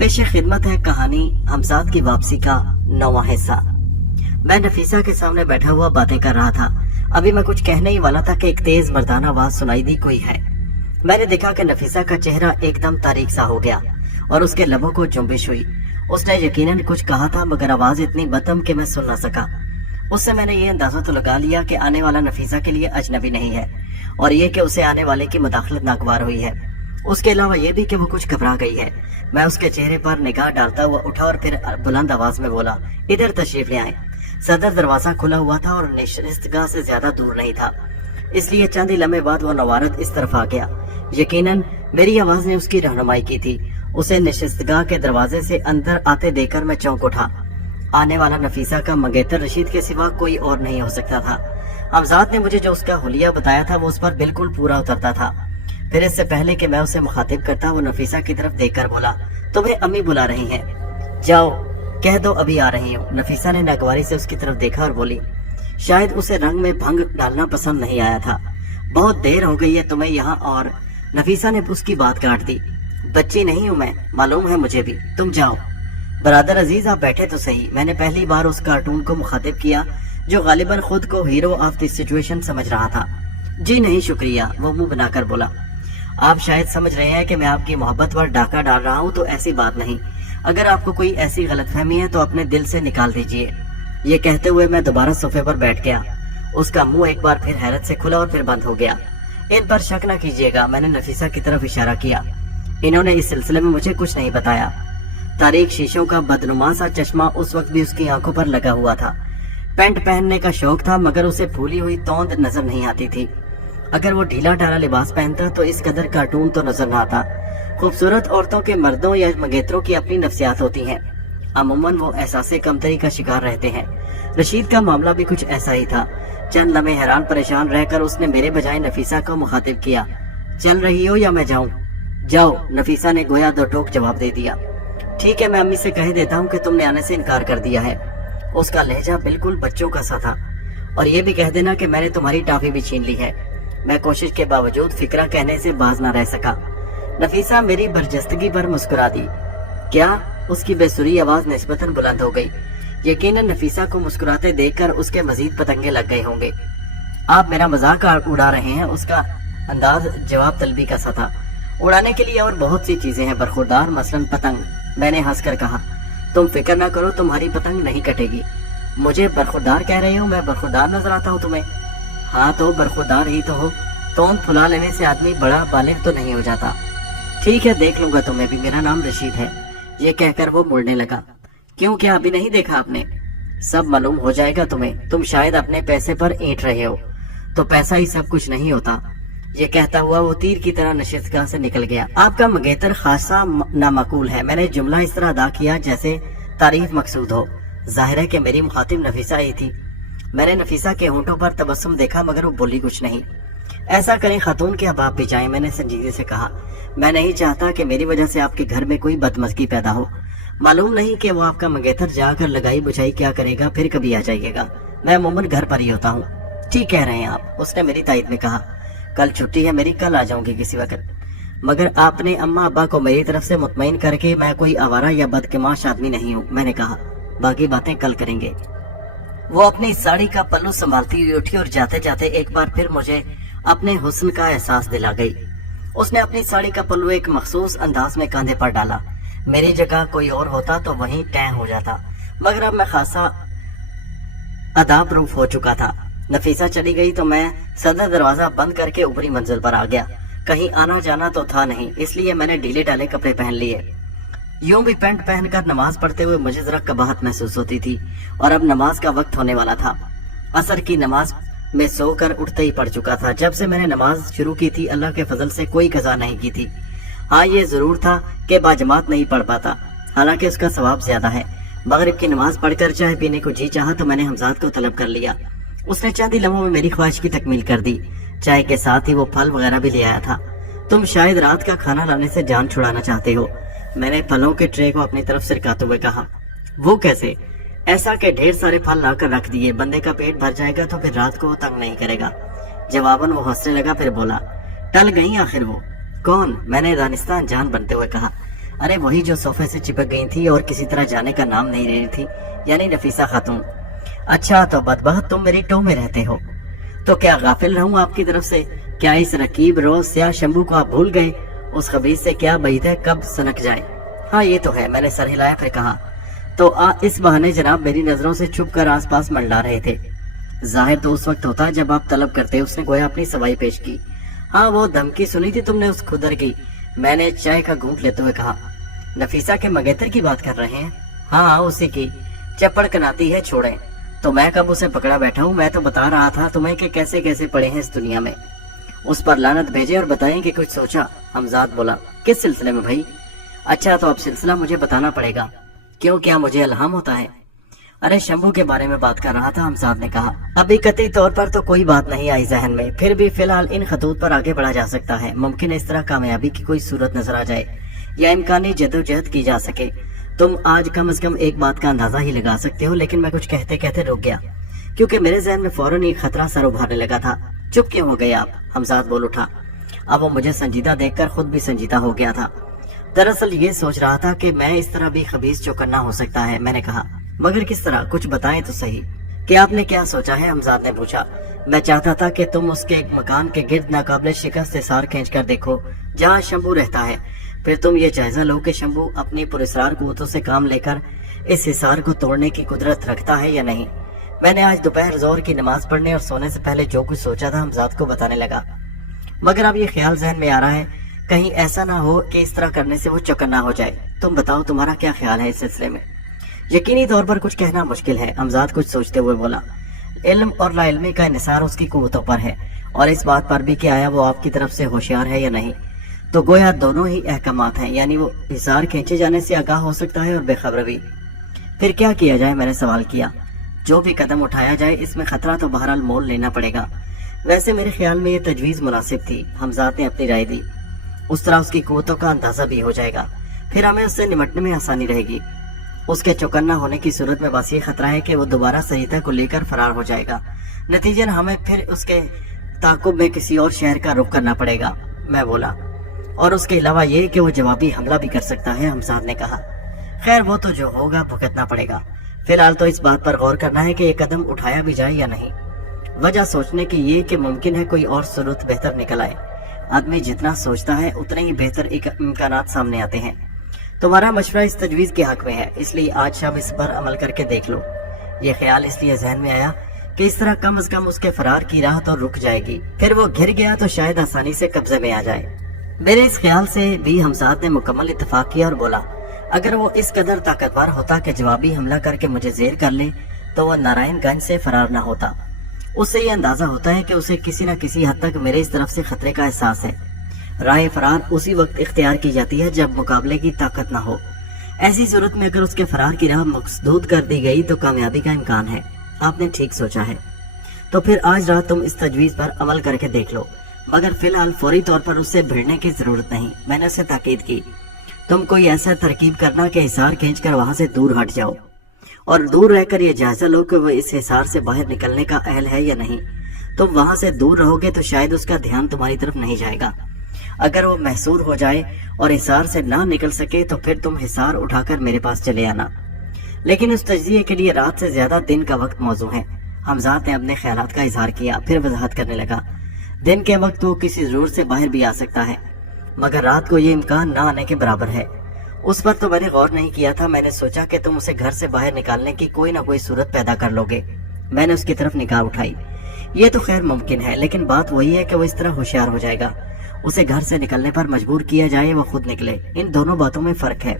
पेश खिदमत है कहानी हमजाद की वापसी का 9वां हिस्सा। मैं नफीसा के सामने बैठा हुआ बातें कर रहा था। अभी मैं कुछ कहने ही वाला था कि एक तेज मर्दाना आवाज सुनाई दी, कोई है। मैंने देखा कि नफीसा का चेहरा एकदम तारीक सा हो गया और उसके लबों को जुम्बिश हुई। उसने यकीनन कुछ कहा था, मगर आवाज इतनी बदम कि मैं सुन न सका। उससे मैंने ये अंदाजा तो लगा लिया कि आने वाला नफीसा के लिए अजनबी नहीं है और ये कि उसे आने वाले की मुदाखलत नागवार हुई है। उसके अलावा ये भी कि वो कुछ घबरा गई है। मैं उसके चेहरे पर निगाह डालता हुआ उठा और फिर बुलंद आवाज में बोला, इधर तशरीफ ले आए। सदर दरवाजा खुला हुआ था और नशिस्तगाह से ज्यादा दूर नहीं था, इसलिए चंद ही लम्हे बाद वो नवारत इस तरफ आ गया। यकीनन मेरी आवाज ने उसकी रहनुमाई की थी। उसे नशिस्तगाह के दरवाजे से अंदर आते देखकर मैं चौंक उठा। आने वाला नफीसा का मंगेतर रशीद के सिवा कोई और नहीं हो सकता था। हमजाद ने मुझे जो उसका हुलिया बताया था वो उस पर बिल्कुल पूरा उतरता था। फिर इससे पहले कि मैं उसे मुखातिब करता, वो नफीसा की तरफ देखकर बोला, तुम्हें अम्मी बुला रही हैं, जाओ कह दो अभी आ रही हूँ। नफीसा ने नागवारी से उसकी तरफ देखा और बोली, शायद उसे रंग में भंग डालना पसंद नहीं आया था। बहुत देर हो गई है तुम्हें यहाँ। और नफीसा ने उसकी बात काट दी, बच्ची नहीं हूँ मैं, मालूम है मुझे भी, तुम जाओ। बरादर अजीज आप बैठे तो सही। मैंने पहली बार उस कार्टून को मुखातिब किया जो गालिबन खुद को हीरो ऑफ द सिचुएशन समझ रहा था। जी नहीं शुक्रिया, वो मुंह बनाकर बोला। आप शायद समझ रहे हैं कि मैं आपकी मोहब्बत पर डाका डाल रहा हूँ, तो ऐसी बात नहीं। अगर आपको कोई ऐसी गलतफहमी है तो अपने दिल से निकाल दीजिए। ये कहते हुए मैं दोबारा सोफे पर बैठ गया। उसका मुंह एक बार फिर हैरत से खुला और फिर बंद हो गया। इन पर शक न कीजिएगा, मैंने नफीसा की तरफ इशारा किया। इन्होंने इस सिलसिले में मुझे कुछ नहीं बताया। तारीख शीशों का बदनुमा सा चश्मा उस वक्त भी उसकी आंखों पर लगा हुआ था। पैंट पहनने का शौक था, मगर उसे फूली हुई तौंद नजर नहीं आती थी। अगर वो ढीला ढाला लिबास पहनता तो इस कदर कार्टून तो नजर न आता। खूबसूरत औरतों के मर्दों या मंगेतरों की अपनी नफ्सियात होती हैं। अमूमन वो एहसासे कमतरी का शिकार रहते हैं। रशीद का मामला भी कुछ ऐसा ही था। चंद लम्हे हैरान परेशान रहकर उसने मेरे बजाय नफीसा को मुखातिब किया, चल रही हो या मैं जाऊं? जाओ, नफीसा ने गोया दो टोक जवाब दे दिया। ठीक है, मैं अम्मी से कह देता हूँ कि तुमने आने से इनकार कर दिया है। उसका लहजा बिल्कुल बच्चों का सा था। और ये भी कह देना कि मैंने तुम्हारी टॉफी भी छीन ली है। मैं कोशिश के बावजूद फिक्रा कहने से बाज न रह सका। नफीसा मेरी बरजस्तगी पर मुस्कुरा दी। क्या? उसकी बेसुरी आवाज निस्बतन बुलंद हो गई। यकीनन नफीसा को मुस्कुराते देखकर उसके मजीद पतंगे लग गए होंगे। आप मेरा मजाक उड़ा रहे हैं? उसका अंदाज जवाब तलबी का सा था। उड़ाने के लिए और बहुत सी चीजें हैं बरखुरदार, मसलन पतंग। मैंने हंसकर कहा, तुम फिक्र न करो, तुम्हारी पतंग नहीं कटेगी। मुझे बरखुरदार कह रहे हो? मैं बरखुरदार नजर आता हूँ तुम्हें? हाँ तो बरखुरदार ही तो हो। तौंद फुला लेने से आदमी बड़ा बालिग तो नहीं हो जाता। ठीक है, देख लूंगा तुम्हें भी, मेरा नाम रशीद है। ये कहकर वो मुड़ने लगा। क्यों, क्या अभी नहीं देखा आपने? सब मालूम हो जाएगा तुम्हें। तुम शायद अपने पैसे पर ईंट रहे हो, तो पैसा ही सब कुछ नहीं होता। ये कहता हुआ वो तीर की तरह नशिस्तगाह से निकल गया। आपका मंगेतर खासा नामाकूल है। मैंने जुमला इस तरह अदा किया जैसे तारीफ मकसूद हो। जाहिर है कि मेरी मुखातिब नफीसा ही थी। मैंने नफीसा के होंठों पर तबस्सुम देखा, मगर वो बोली कुछ नहीं। ऐसा करें खातून के अब आप भी जाएं, मैंने संजीदगी से कहा। मैं नहीं चाहता कि मेरी वजह से आपके घर में कोई बदमज़गी पैदा हो। मालूम नहीं कि वो आपका मंगेतर जाकर लगाई बुझाई क्या करेगा, फिर कभी आ जाइएगा। मैं अमूमन घर पर ही होता हूँ। ठीक कह रहे हैं आप, उसने मेरी तायद में कहा। कल छुट्टी है मेरी, कल आ जाऊंगी किसी वक्त। मगर आपने अम्मा अब्बा को मेरी तरफ से मुतमईन करके मैं कोई आवारा या बदकिमाश आदमी नहीं हूँ, मैंने कहा। बाकी बातें कल करेंगे। वो अपनी साड़ी का पल्लू संभालती हुई उठी और जाते जाते एक बार फिर मुझे अपने हुस्न का एहसास दिला गई। उसने अपनी साड़ी का पल्लू एक मखसूस अंदाज में कंधे पर डाला। मेरी जगह कोई और होता तो वहीं तय हो जाता, मगर अब मैं खासा अदाब रूफ हो चुका था। नफीसा चली गई तो मैं सदर दरवाजा बंद करके ऊपरी मंजिल पर आ गया। कहीं आना जाना तो था नहीं, इसलिए मैंने ढीले ढाले कपड़े पहन लिए। यूं भी पैंट पहनकर नमाज पढ़ते हुए मुझे जरा कबाहत महसूस होती थी और अब नमाज का वक्त होने वाला था। असर की नमाज में सोकर उठते ही पढ़ चुका था। जब से मैंने नमाज शुरू की थी अल्लाह के फजल से कोई कज़ा नहीं की थी। हाँ, ये जरूर था कि बाजमात नहीं पढ़ पाता, हालांकि उसका सवाब ज्यादा है। मगरिब की नमाज पढ़कर चाय पीने को जी चाहा तो मैंने हमजाद को तलब कर लिया। उसने चंद ही लम्हों में मेरी ख्वाहिश की तकमील कर दी। चाय के साथ ही वो फल वगैरह भी ले आया था। तुम शायद रात का खाना लाने से जान छुड़ाना चाहते हो, मैंने फलों के ट्रे को अपनी तरफ सिरकाते हुए कहा। वो कैसे? ऐसा कि ढेर सारे फल लाकर रख दिए, बंदे का पेट भर जाएगा तो फिर रात को वो तंग नहीं करेगा। जवाबन वो हंसने लगा, फिर बोला, टल गई आखिर वो? कौन? मैंने दानिस्तान जान बनते हुए कहा। अरे वही जो सोफे से चिपक गई थी और किसी तरह जाने का नाम नहीं ले रही थी, यानी नफीसा खातून। अच्छा तो बदबख्त तुम मेरी टो में रहते हो, तो क्या गाफिल रहूं आपकी तरफ से? क्या इस रकीब रोज स्याह शंभू को आप भूल गए? उस खबीस से क्या बैद है कब सनक जाए। हाँ ये तो है, मैंने सर हिलाया फिर कहा। तो इस बहाने जनाब मेरी नजरों से छुप कर आस पास मंडला रहे थे। जाहिर तो उस वक्त होता जब आप तलब करते। उसने गोया अपनी सवाई पेश की। हाँ वो धमकी सुनी थी तुमने उस खुदर की? मैंने चाय का घूंट लेते हुए कहा। नफीसा के मंगेतर की बात कर रहे हैं? हाँ उसी की। चप्पड़ कनाती है छोड़े, तो मैं कब उसे पकड़ा बैठा हूँ। मैं तो बता रहा था तुम्हें कि कैसे कैसे पड़े हैं इस दुनिया में। उस पर लानत भेजे और बताएं कि कुछ सोचा। हमजाद बोला, किस सिलसिले में भाई? अच्छा तो अब सिलसिला मुझे बताना पड़ेगा। क्यों, क्या मुझे इल्हाम होता है? अरे शंभू के बारे में बात कर रहा था, हमजाद ने कहा। अभी कतई तौर पर तो कोई बात नहीं आई जहन में, फिर भी फिलहाल इन खतूत पर आगे बढ़ा जा सकता है। मुमकिन है इस तरह कामयाबी की कोई सूरत नजर आ जाए या इम्कानी जदोजहद की जा सके। तुम आज कम से कम एक बात का अंदाजा ही लगा सकते हो। लेकिन मैं कुछ कहते कहते रुक गया, क्योंकि मेरे जहन में फौरन एक खतरा सर उभारने लगा था। चुप क्यों हो गए आप? हमजाद बोल उठा। अब वो मुझे संजीदा देखकर खुद भी संजीदा हो गया था। दरअसल ये सोच रहा था कि मैं इस तरह भी खबीस चौकन्ना हो सकता है। मैंने कहा, मगर किस तरह, कुछ बताएं तो सही। कि आपने क्या सोचा है? हमजाद ने पूछा। मैं चाहता था कि तुम उसके एक मकान के गिर्द नाकाबिले शिकस्त हिसार खींच कर देखो जहाँ शंभू रहता है। फिर तुम ये जायजा लो कि शंभू अपनी पुरस्कार कुव्वतों से काम लेकर इस हिसार को तोड़ने की कुदरत रखता है या नहीं। मैंने आज दोपहर जोर की नमाज पढ़ने और सोने से पहले जो कुछ सोचा था हमजाद को बताने लगा। मगर अब ये ख्याल जहन में आ रहा है, कहीं ऐसा ना हो कि इस तरह करने से वो चौकन्ना हो जाए। तुम बताओ तुम्हारा क्या ख्याल है इस सिलसिले में? यकीनी तौर पर कुछ कहना मुश्किल है, हमजाद कुछ सोचते हुए बोला। इल्म और लाइल्मी का इन्हिसार उसकी कुव्वतों पर है, और इस बात पर भी कि आया वो आपकी तरफ से होशियार है या नहीं। तो गोया दोनों ही अहकामात हैं, यानी वो हिसार खींचे जाने से आगाह हो सकता है और बेखबर भी। फिर क्या किया जाए? मैंने सवाल किया। जो भी कदम उठाया जाए इसमें खतरा तो बहरहाल मोल लेना पड़ेगा। वैसे मेरे ख्याल में ये तजवीज मुनासिब थी। हमजाद ने अपनी राय दी। उस तरह उसकी कुव्वतों का अंदाजा भी हो जाएगा, फिर हमें उससे निपटने में आसानी रहेगी। उसके चौकन्ना होने की सूरत में बस ये खतरा है कि वो दोबारा सरिता को लेकर फरार हो जाएगा। नतीजन हमें फिर उसके ताकुब में किसी और शहर का रुख करना पड़ेगा। मैं बोला, और उसके अलावा ये कि वो जवाबी हमला भी कर सकता है। हमजाद ने कहा। खैर वो तो जो होगा भुगतना पड़ेगा। फिलहाल तो इस बात पर गौर करना है कि ये कदम उठाया भी जाए या नहीं। वजह सोचने की ये कि मुमकिन है कोई और सूरत बेहतर निकल आए। आदमी जितना सोचता है उतने ही बेहतर इम्कानात सामने आते हैं। तुम्हारा मशवरा इस तजवीज के हक में है, इसलिए आज शाम इस पर अमल करके देख लो। ये ख्याल इसलिए जहन में आया कि इस तरह कम से कम उसके फरार की राह तो रुक जाएगी। फिर वो घिर गया तो शायद आसानी से कब्जे में आ जाए। मेरे इस ख्याल से भी हमजाद ने मुकम्मल इत्तेफाक किया और बोला, अगर वो इस कदर ताकतवर होता कि जवाबी हमला करके मुझे जेर कर ले तो वह नारायणगंज से फरार न होता। उससे ये अंदाजा होता है कि उसे किसी न किसी हद तक मेरे इस तरफ से खतरे का एहसास है। राह फरार उसी वक्त इख्तियार की जाती है जब मुकाबले की ताकत न हो। ऐसी सूरत में अगर उसके फरार की राह मकसूद कर दी गई तो कामयाबी का इम्कान है। आपने ठीक सोचा है। तो फिर आज रात तुम इस तजवीज पर अमल करके देख लो, मगर फिलहाल फौरी तौर पर उससे भिड़ने की जरूरत नहीं। मैंने उसे ताकीद की, तुम कोई ऐसा तरकीब करना कि हिसार खींचकर वहां से दूर हट जाओ, और दूर रहकर ये जायजा लो कि वह इस हिसार से बाहर निकलने का अहल है या नहीं। तुम वहां से दूर रहोगे तो शायद उसका ध्यान तुम्हारी तरफ नहीं जाएगा। अगर वो महसूर हो जाए और हिसार से ना निकल सके तो फिर तुम हिसार उठाकर मेरे पास चले आना। लेकिन उस तजजिए के लिए रात से ज्यादा दिन का वक्त मौजू है। हमजाद ने अपने ख्यालात का इजहार किया, फिर वजाहत करने लगा। दिन के वक्त वो किसी जरूरत से बाहर भी आ सकता है, मगर रात को ये इम्कान ना आने के बराबर है। उस पर तो मैंने गौर नहीं किया था। मैंने सोचा कि तुम उसे घर से बाहर निकालने की कोई ना कोई सूरत पैदा कर लोगे। मैंने उसकी तरफ निगाह उठाई। ये तो खैर मुमकिन है, लेकिन बात वही है कि वो इस तरह होशियार हो जाएगा। उसे घर से निकलने पर मजबूर किया जाए, वो खुद निकले, इन दोनों बातों में फर्क है।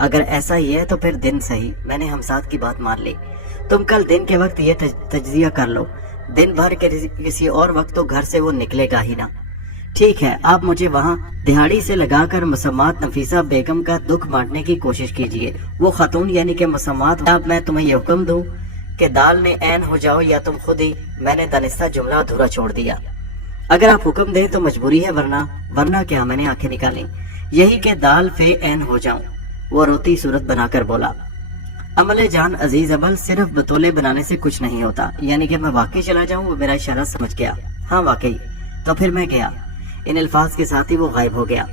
अगर ऐसा ही है तो फिर दिन सही। मैंने हमजाद की बात मान ली। तुम कल दिन के वक्त ये तज्जिया कर लो। दिन भर के किसी और वक्त तो घर से वो निकलेगा ही ना। ठीक है, आप मुझे वहाँ दिहाड़ी से लगाकर मुसम्मात नफीसा बेगम का दुख बांटने की कोशिश कीजिए। वो खातून यानी कि मुसम्मात, अब मैं तुम्हें ये हुक्म दूं कि दाल ने ऐन हो जाओ या तुम खुद ही। मैंने दानिस्ता जुमला अधूरा छोड़ दिया। अगर आप हुक्म दें तो मजबूरी है, वरना क्या? मैंने आंखें निकाली। यही कि दाल फे ऐन हो जाऊं। वो रोती सूरत बनाकर बोला, अमले जान अजीज अबल, सिर्फ बतौले बनाने से कुछ नहीं होता। यानी कि मैं वाकई चला जाऊं? वो मेरा इशारा समझ गया। हाँ वाकई। तो फिर मैं गया। इन अल्फाज के साथ ही वो गायब हो गया।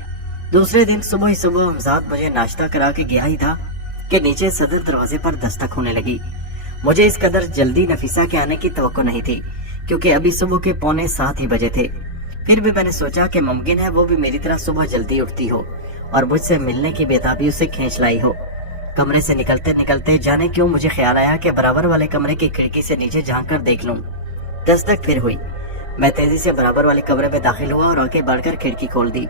दूसरे दिन सुबह ही सुबह हमजाद मुझे नाश्ता करा के गया ही था कि नीचे सदर दरवाजे पर दस्तक होने लगी। मुझे इस कदर जल्दी नफीसा के आने की तवक्को नहीं थी, क्योंकि अभी सुबह के 6:45 ही बजे थे। फिर भी मैंने सोचा कि मुमकिन है वो भी मेरी तरह सुबह जल्दी उठती हो और मुझसे मिलने की बेताबी उसे खींच लाई हो। कमरे से निकलते निकलते जाने क्यों मुझे ख्याल आया कि बराबर वाले कमरे की खिड़की से नीचे झांक कर देख लूं। दस्तक फिर हुई। मैं तेजी से बराबर वाले कमरे में दाखिल हुआ और आगे बढ़कर खिड़की खोल दी।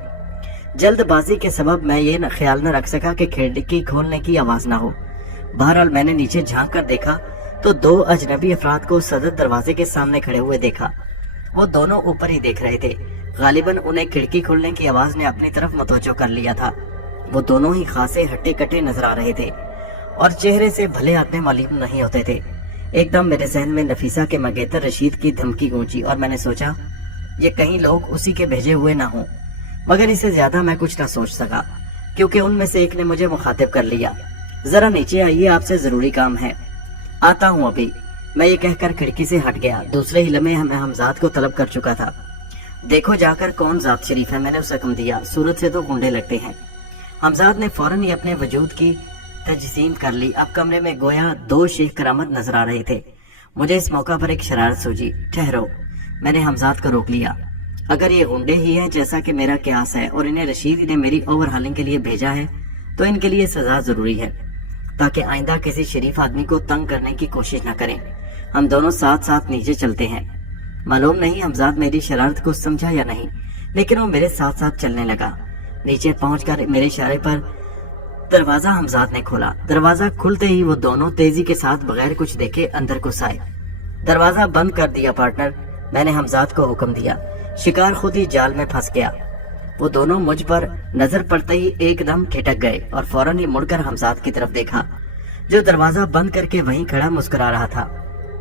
जल्दबाजी के सबब मैं ये ख्याल न रख सका कि खिड़की खोलने की आवाज ना हो। बहरहाल मैंने नीचे झांक कर देखा तो 2 अजनबी अफराद को सदर दरवाजे के सामने खड़े हुए देखा। वो दोनों ऊपर ही देख रहे थे। गालिबन उन्हें खिड़की खोलने की आवाज ने अपनी तरफ मुतवज्जो कर लिया था। वो दोनों ही खासे हट्टे कट्टे नजर आ रहे थे और चेहरे से भले आदमी मालूम नहीं होते थे। एकदम मेरे जहन में नफीसा के मंगेतर रशीद की धमकी गूंजी और मैंने सोचा ये कहीं लोग उसी के भेजे हुए ना हों। मगर इससे ज्यादा मैं कुछ ना सोच सका, क्योंकि उनमें से एक ने मुझे मुखातिब कर लिया। जरा नीचे आइए, आपसे जरूरी काम है। आता हूँ अभी, मैं ये कहकर खिड़की से हट गया। दूसरे ही लम्हे मैं हमजाद को तलब कर चुका था। देखो जाकर कौन जात शरीफ है, मैंने उसे हुक्म दिया। सूरत से तो गुंडे लगते हैं। हमजाद ने फौरन ही अपने वजूद की तजसीम कर ली। अब कमरे में गोया 2 शेख करामत नजर आ रहे थे। मुझे इस मौका पर एक शरारत सूझी। ठहरो, मैंने हमजाद को रोक लिया। अगर ये गुंडे ही हैं जैसा कि मेरा क्यास है और इन्हें रशीद ने मेरी ओवरहालिंग के लिए भेजा है, तो इनके लिए सजा जरूरी है, ताकि आइंदा किसी शरीफ आदमी को तंग करने की कोशिश न करें। हम दोनों साथ साथ नीचे चलते हैं। मालूम नहीं हमजाद मेरी शरारत को समझा या नहीं, लेकिन वो मेरे साथ साथ चलने लगा। नीचे पहुंचकर मेरे इशारे पर दरवाजा हमजाद ने खोला। दरवाजा खुलते ही वो दोनों तेजी के साथ बगैर कुछ देखे अंदर घुस आए। दरवाजा बंद कर दिया पार्टनर, मैंने हमजाद को हुक्म दिया। शिकार खुद ही जाल में फंस गया। वो दोनों मुझ पर नजर पड़ते ही एकदम ठिठक गए और फौरन ही मुड़कर हमजाद की तरफ देखा, जो दरवाजा बंद करके वहीं खड़ा मुस्कुरा रहा था।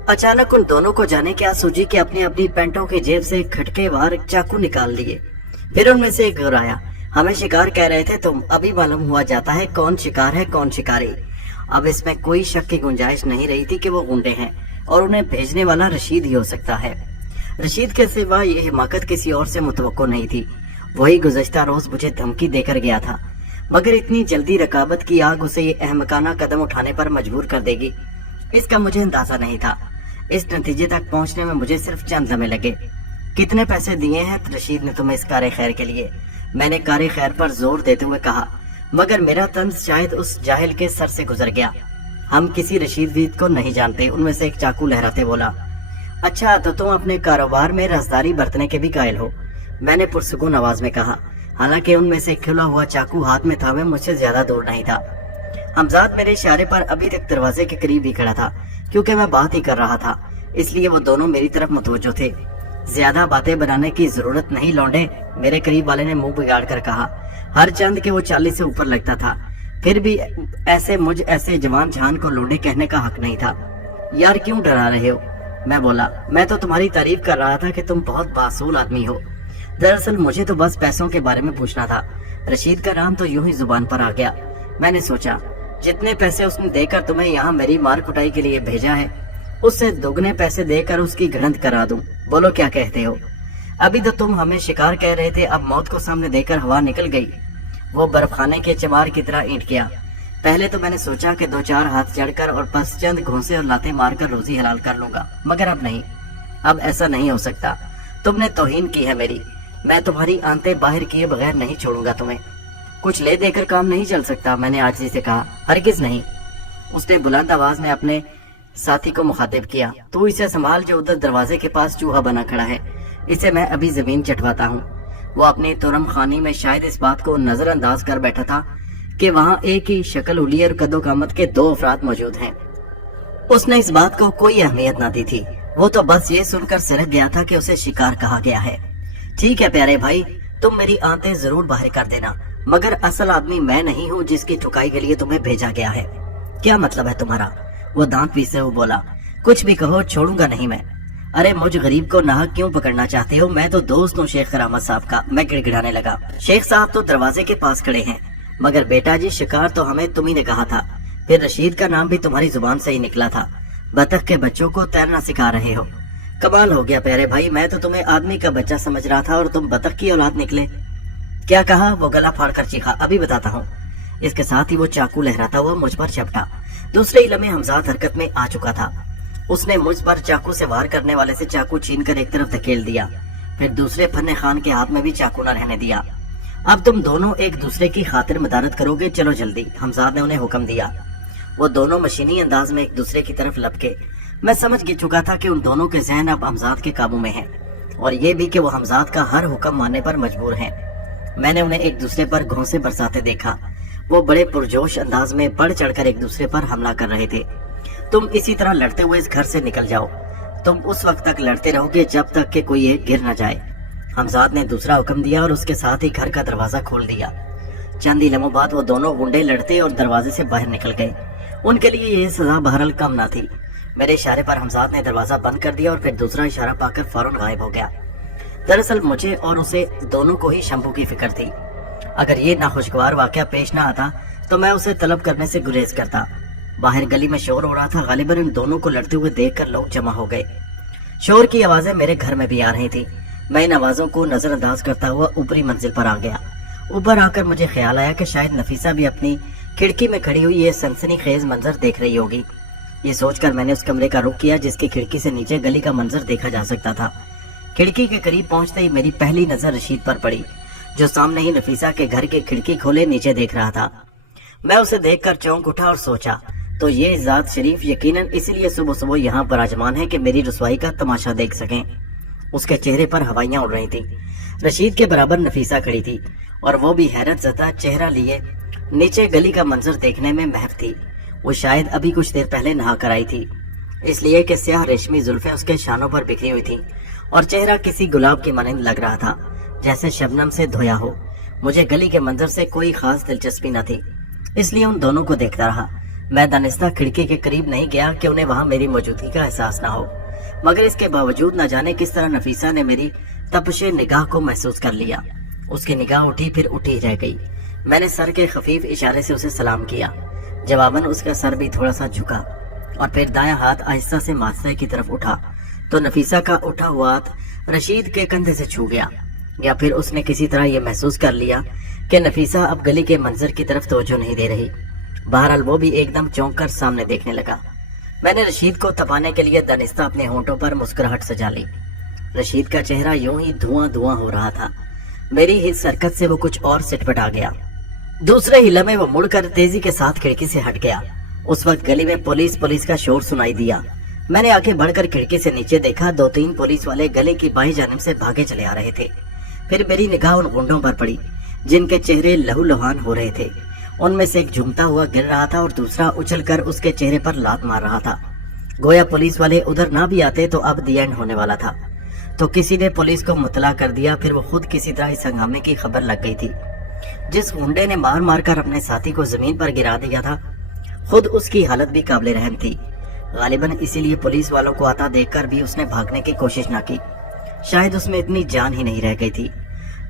अचानक उन दोनों को जाने क्या सूझी कि अपनी अपनी पैंटों की जेब से खटके वार चाकू निकाल लिए। फिर उनमें से एक घुराया, हमें शिकार कह रहे थे तुम, अभी मालूम हुआ जाता है कौन शिकार है कौन शिकारी। अब इसमें कोई शक की गुंजाइश नहीं रही थी कि वो गुंडे हैं और उन्हें भेजने वाला रशीद ही हो सकता है। रशीद के सिवा ये हिमाकत किसी और से मुतवक्को नहीं थी। वही गुज़श्ता रोज मुझे धमकी देकर गया था, मगर इतनी जल्दी रकाबत की आग उसे ये अहमकाना कदम उठाने पर मजबूर कर देगी, इसका मुझे अंदाजा नहीं था। इस नतीजे तक पहुंचने में मुझे सिर्फ चंद लम्हे लगे। कितने पैसे दिए हैं रशीद ने तुम्हें इस कार खैर के लिए? मैंने कार खैर पर जोर देते हुए कहा, मगर मेरा तंज शायद उस जाहिल के सर से गुजर गया। हम किसी रशीद वीद को नहीं जानते, उनमें से एक चाकू लहराते बोला। अच्छा, तो तुम अपने कारोबार में रसदारी बरतने के भी कायल हो, मैंने पुरसुकून आवाज में कहा। हालांकि उनमें से खुला हुआ चाकू हाथ में था, मैं मुझसे ज्यादा दूर नहीं था। हमजाद मेरे इशारे पर अभी तक दरवाजे के करीब ही खड़ा था, क्योंकि मैं बात ही कर रहा था, इसलिए वो दोनों मेरी तरफ मुतवज्जो थे। ज्यादा बातें बनाने की जरूरत नहीं लौंडे, मेरे करीब वाले ने मुंह बिगाड़ कर कहा। हर चंद के वो 40 से ऊपर लगता था, फिर भी मुझ ऐसे जवान झान को लौंडे कहने का हक नहीं था। यार क्यों डरा रहे हो? मैं बोला, मैं तो तुम्हारी तारीफ कर रहा था कि तुम बहुत बासूल आदमी हो। दरअसल मुझे तो बस पैसों के बारे में पूछना था। रशीद का नाम तो यूं ही जुबान पर आ गया। मैंने सोचा जितने पैसे उसने देकर तुम्हें यहाँ मेरी मार कुटाई के लिए भेजा है, उससे दोगुने पैसे देकर उसकी गणत करा दूं। बोलो क्या कहते हो? अभी तो तुम हमें शिकार कह रहे थे, अब मौत को सामने देकर हवा निकल गई। वो बर्फखाने के चमार की तरह ईंट गया। पहले तो मैंने सोचा कि 2-4 हाथ चढ़कर और बस चंद घोंसे और लातें मारकर रोजी हलाल कर लूंगा, मगर अब नहीं, अब ऐसा नहीं हो सकता। तुमने तौहीन की है मेरी, मैं तुम्हारी आंतें बाहर किए बगैर नहीं छोड़ूंगा तुम्हें। कुछ ले देकर काम नहीं चल सकता, मैंने आजिज़ी से कहा। हरगिज नहीं, उसने बुलंद आवाज में अपने साथी को मुखातिब किया। तू इसे संभाल, जो उधर दरवाजे के पास चूहा बना खड़ा है, इसे मैं अभी जमीन चटवाता हूँ। वो अपनी तुरम खानी में शायद इस बात को नजरअंदाज कर बैठा था कि वहाँ एक ही शक्ल उली और कदो कामत के 2 अफराद मौजूद हैं। उसने इस बात को कोई अहमियत न दी थी, वो तो बस ये सुनकर सिरक गया था कि उसे शिकार कहा गया है। ठीक है प्यारे भाई, तुम मेरी आंतें जरूर बाहर कर देना, मगर असल आदमी मैं नहीं हूँ जिसकी ठुकाई के लिए तुम्हें भेजा गया है। क्या मतलब है तुम्हारा? वो दांत पीसते हुए बोला। कुछ भी कहो, छोड़ूंगा नहीं मैं। अरे मुझ गरीब को नाहक क्यों पकड़ना चाहते हो? मैं तो दोस्त हूँ शेख करामत साहब का। मैं गिड़गिड़ाने लगा। शेख साहब तो दरवाजे के पास खड़े हैं। मगर बेटा जी, शिकार तो हमें तुम ही ने कहा था, फिर रशीद का नाम भी तुम्हारी जुबान से ही निकला था। बतख के बच्चों को तैरना सिखा रहे हो। कमाल हो गया प्यारे भाई, मैं तो तुम्हें आदमी का बच्चा समझ रहा था और तुम बतख की औलाद निकले। क्या कहा? वो गला फाड़ कर चीखा। अभी बताता हूँ। इसके साथ ही वो चाकू लहराता हुआ मुझ पर झपटा। दूसरे ही लम्हे हमजाद हरकत में आ चुका था। उसने मुझ पर चाकू से वार करने वाले से चाकू छीन कर एक तरफ धकेल दिया, फिर दूसरे फन्ने खान के हाथ में भी चाकू न रहने दिया। अब तुम दोनों एक दूसरे की खातिर मदारत करोगे, चलो जल्दी, हमजाद ने उन्हें हुक्म दिया। वो दोनों मशीनी अंदाज में एक दूसरे की तरफ लपके। मैं समझ चुका था कि उन दोनों के जहन अब हमजाद के काबू में है, और ये भी कि वो हमजाद का हर हुक्म मानने पर मजबूर हैं। मैंने उन्हें एक दूसरे पर घोंसे बरसाते देखा। वो बड़े पुरजोश अंदाज में बढ़ चढ़कर एक दूसरे पर हमला कर रहे थे। तुम इसी तरह लड़ते हुए इस घर से निकल जाओ। तुम उस वक्त तक लड़ते रहोगे जब तक कि कोई एक गिर न जाए। हमजाद ने दूसरा हुक्म दिया और उसके साथ ही घर का दरवाजा खोल दिया। चंद ही लम्हों बाद वो दोनों गुंडे लड़ते और दरवाजे से बाहर निकल गए। उनके लिए ये सजा बहरहाल कम न थी। मेरे इशारे पर हमजाद ने दरवाजा बंद कर दिया और फिर दूसरा इशारा पाकर फौरन गायब हो गया। दरअसल मुझे और उसे दोनों को ही शंभू की फिक्र थी। अगर ये नाखुशगवार वाकया पेश न आता तो मैं उसे तलब करने से गुरेज करता। बाहर गली में शोर हो रहा था। गालिबन इन दोनों को लड़ते हुए देखकर लोग जमा हो गए। शोर की आवाजें मेरे घर में भी आ रही थी। मैं इन आवाजों को नजरअंदाज करता हुआ ऊपरी मंजिल पर आ गया। ऊपर आकर मुझे ख्याल आया कि शायद नफीसा भी अपनी खिड़की में खड़ी हुई ये सनसनीखेज मंजर देख रही होगी। ये सोचकर मैंने उस कमरे का रुख किया जिसकी खिड़की से नीचे गली का मंजर देखा जा सकता था। खिड़की के करीब पहुंचते ही मेरी पहली नजर रशीद पर पड़ी, जो सामने ही नफीसा के घर की खिड़की खोले नीचे देख रहा था। मैं उसे देखकर चौंक उठा और सोचा, तो ये जात शरीफ यकीनन इसलिए सुबह सुबह यहाँ पर आजमान है कि मेरी रसवाई का तमाशा देख सकें। उसके चेहरे पर हवाइयां उड़ रही थी। रशीद के बराबर नफीसा खड़ी थी और वो भी हैरत ज़दा चेहरा लिए नीचे गली का मंजर देखने में महव थी। वो शायद अभी कुछ देर पहले नहा कर आई थी, इसलिए कि स्याह रेशमी जुल्फें उसके शानों पर बिखरी हुई थी और चेहरा किसी गुलाब की मानंद लग रहा था, जैसे शबनम से धोया हो। मुझे गली के मंजर से कोई खास दिलचस्पी न थी, इसलिए उन दोनों को देखता रहा। मैं दानिस्ता खिड़की के करीब नहीं गया कि उन्हें वहां मेरी मौजूदगी का एहसास न हो, मगर इसके बावजूद न जाने किस तरह नफीसा ने मेरी तपशे निगाह को महसूस कर लिया। उसकी निगाह उठी फिर उठी रह गई। मैंने सर के खफीफ इशारे से उसे सलाम किया। जवाबन उसका सर भी थोड़ा सा झुका और फिर दायां हाथ आहिस्ता से माथे की तरफ उठा तो नफीसा का उठा हुआ हाथ रशीद के कंधे से छू गया, या फिर उसने किसी तरह यह महसूस कर लिया कि नफीसा अब गली के मंजर की तरफ तवज्जो नहीं दे रही। बहरहाल वो भी एकदम चौंक कर सामने देखने लगा। मैंने रशीद को तपाने के लिए दानिस्ता अपने होंठों पर मुस्कुराहट सजा ली। रशीद का चेहरा यूं ही धुआं धुआं हो रहा था। मेरी इस हरकत से वो कुछ और सिटपटा गया। दूसरे ही लम्हे वो मुड़कर तेजी के साथ खिड़की से हट गया। उस वक्त गली में पुलिस का शोर सुनाई दिया। मैंने आगे बढ़कर खिड़की से नीचे देखा। 2-3 पुलिस वाले गले की बाईं जानिब से भागे चले आ रहे थे। फिर मेरी निगाह उन गुंडों पर पड़ी जिनके चेहरे लहूलुहान हो रहे थे। उनमें से एक झूमता हुआ गिर रहा था और दूसरा उछलकर उसके चेहरे पर लात मार रहा था। गोया पुलिस वाले उधर ना भी आते तो अब दी एंड होने वाला था। तो किसी ने पुलिस को मुतला कर दिया। फिर वो खुद किसी तरह इस हंगामे की खबर लग गई थी। जिस गुंडे ने मार मार कर अपने साथी को जमीन पर गिरा दिया था, खुद उसकी हालत भी काबिल रहम थी। गालिबन इसीलिए पुलिस वालों को आता देखकर भी उसने भागने की कोशिश न की। शायद उसमें इतनी जान ही नहीं रह गई थी।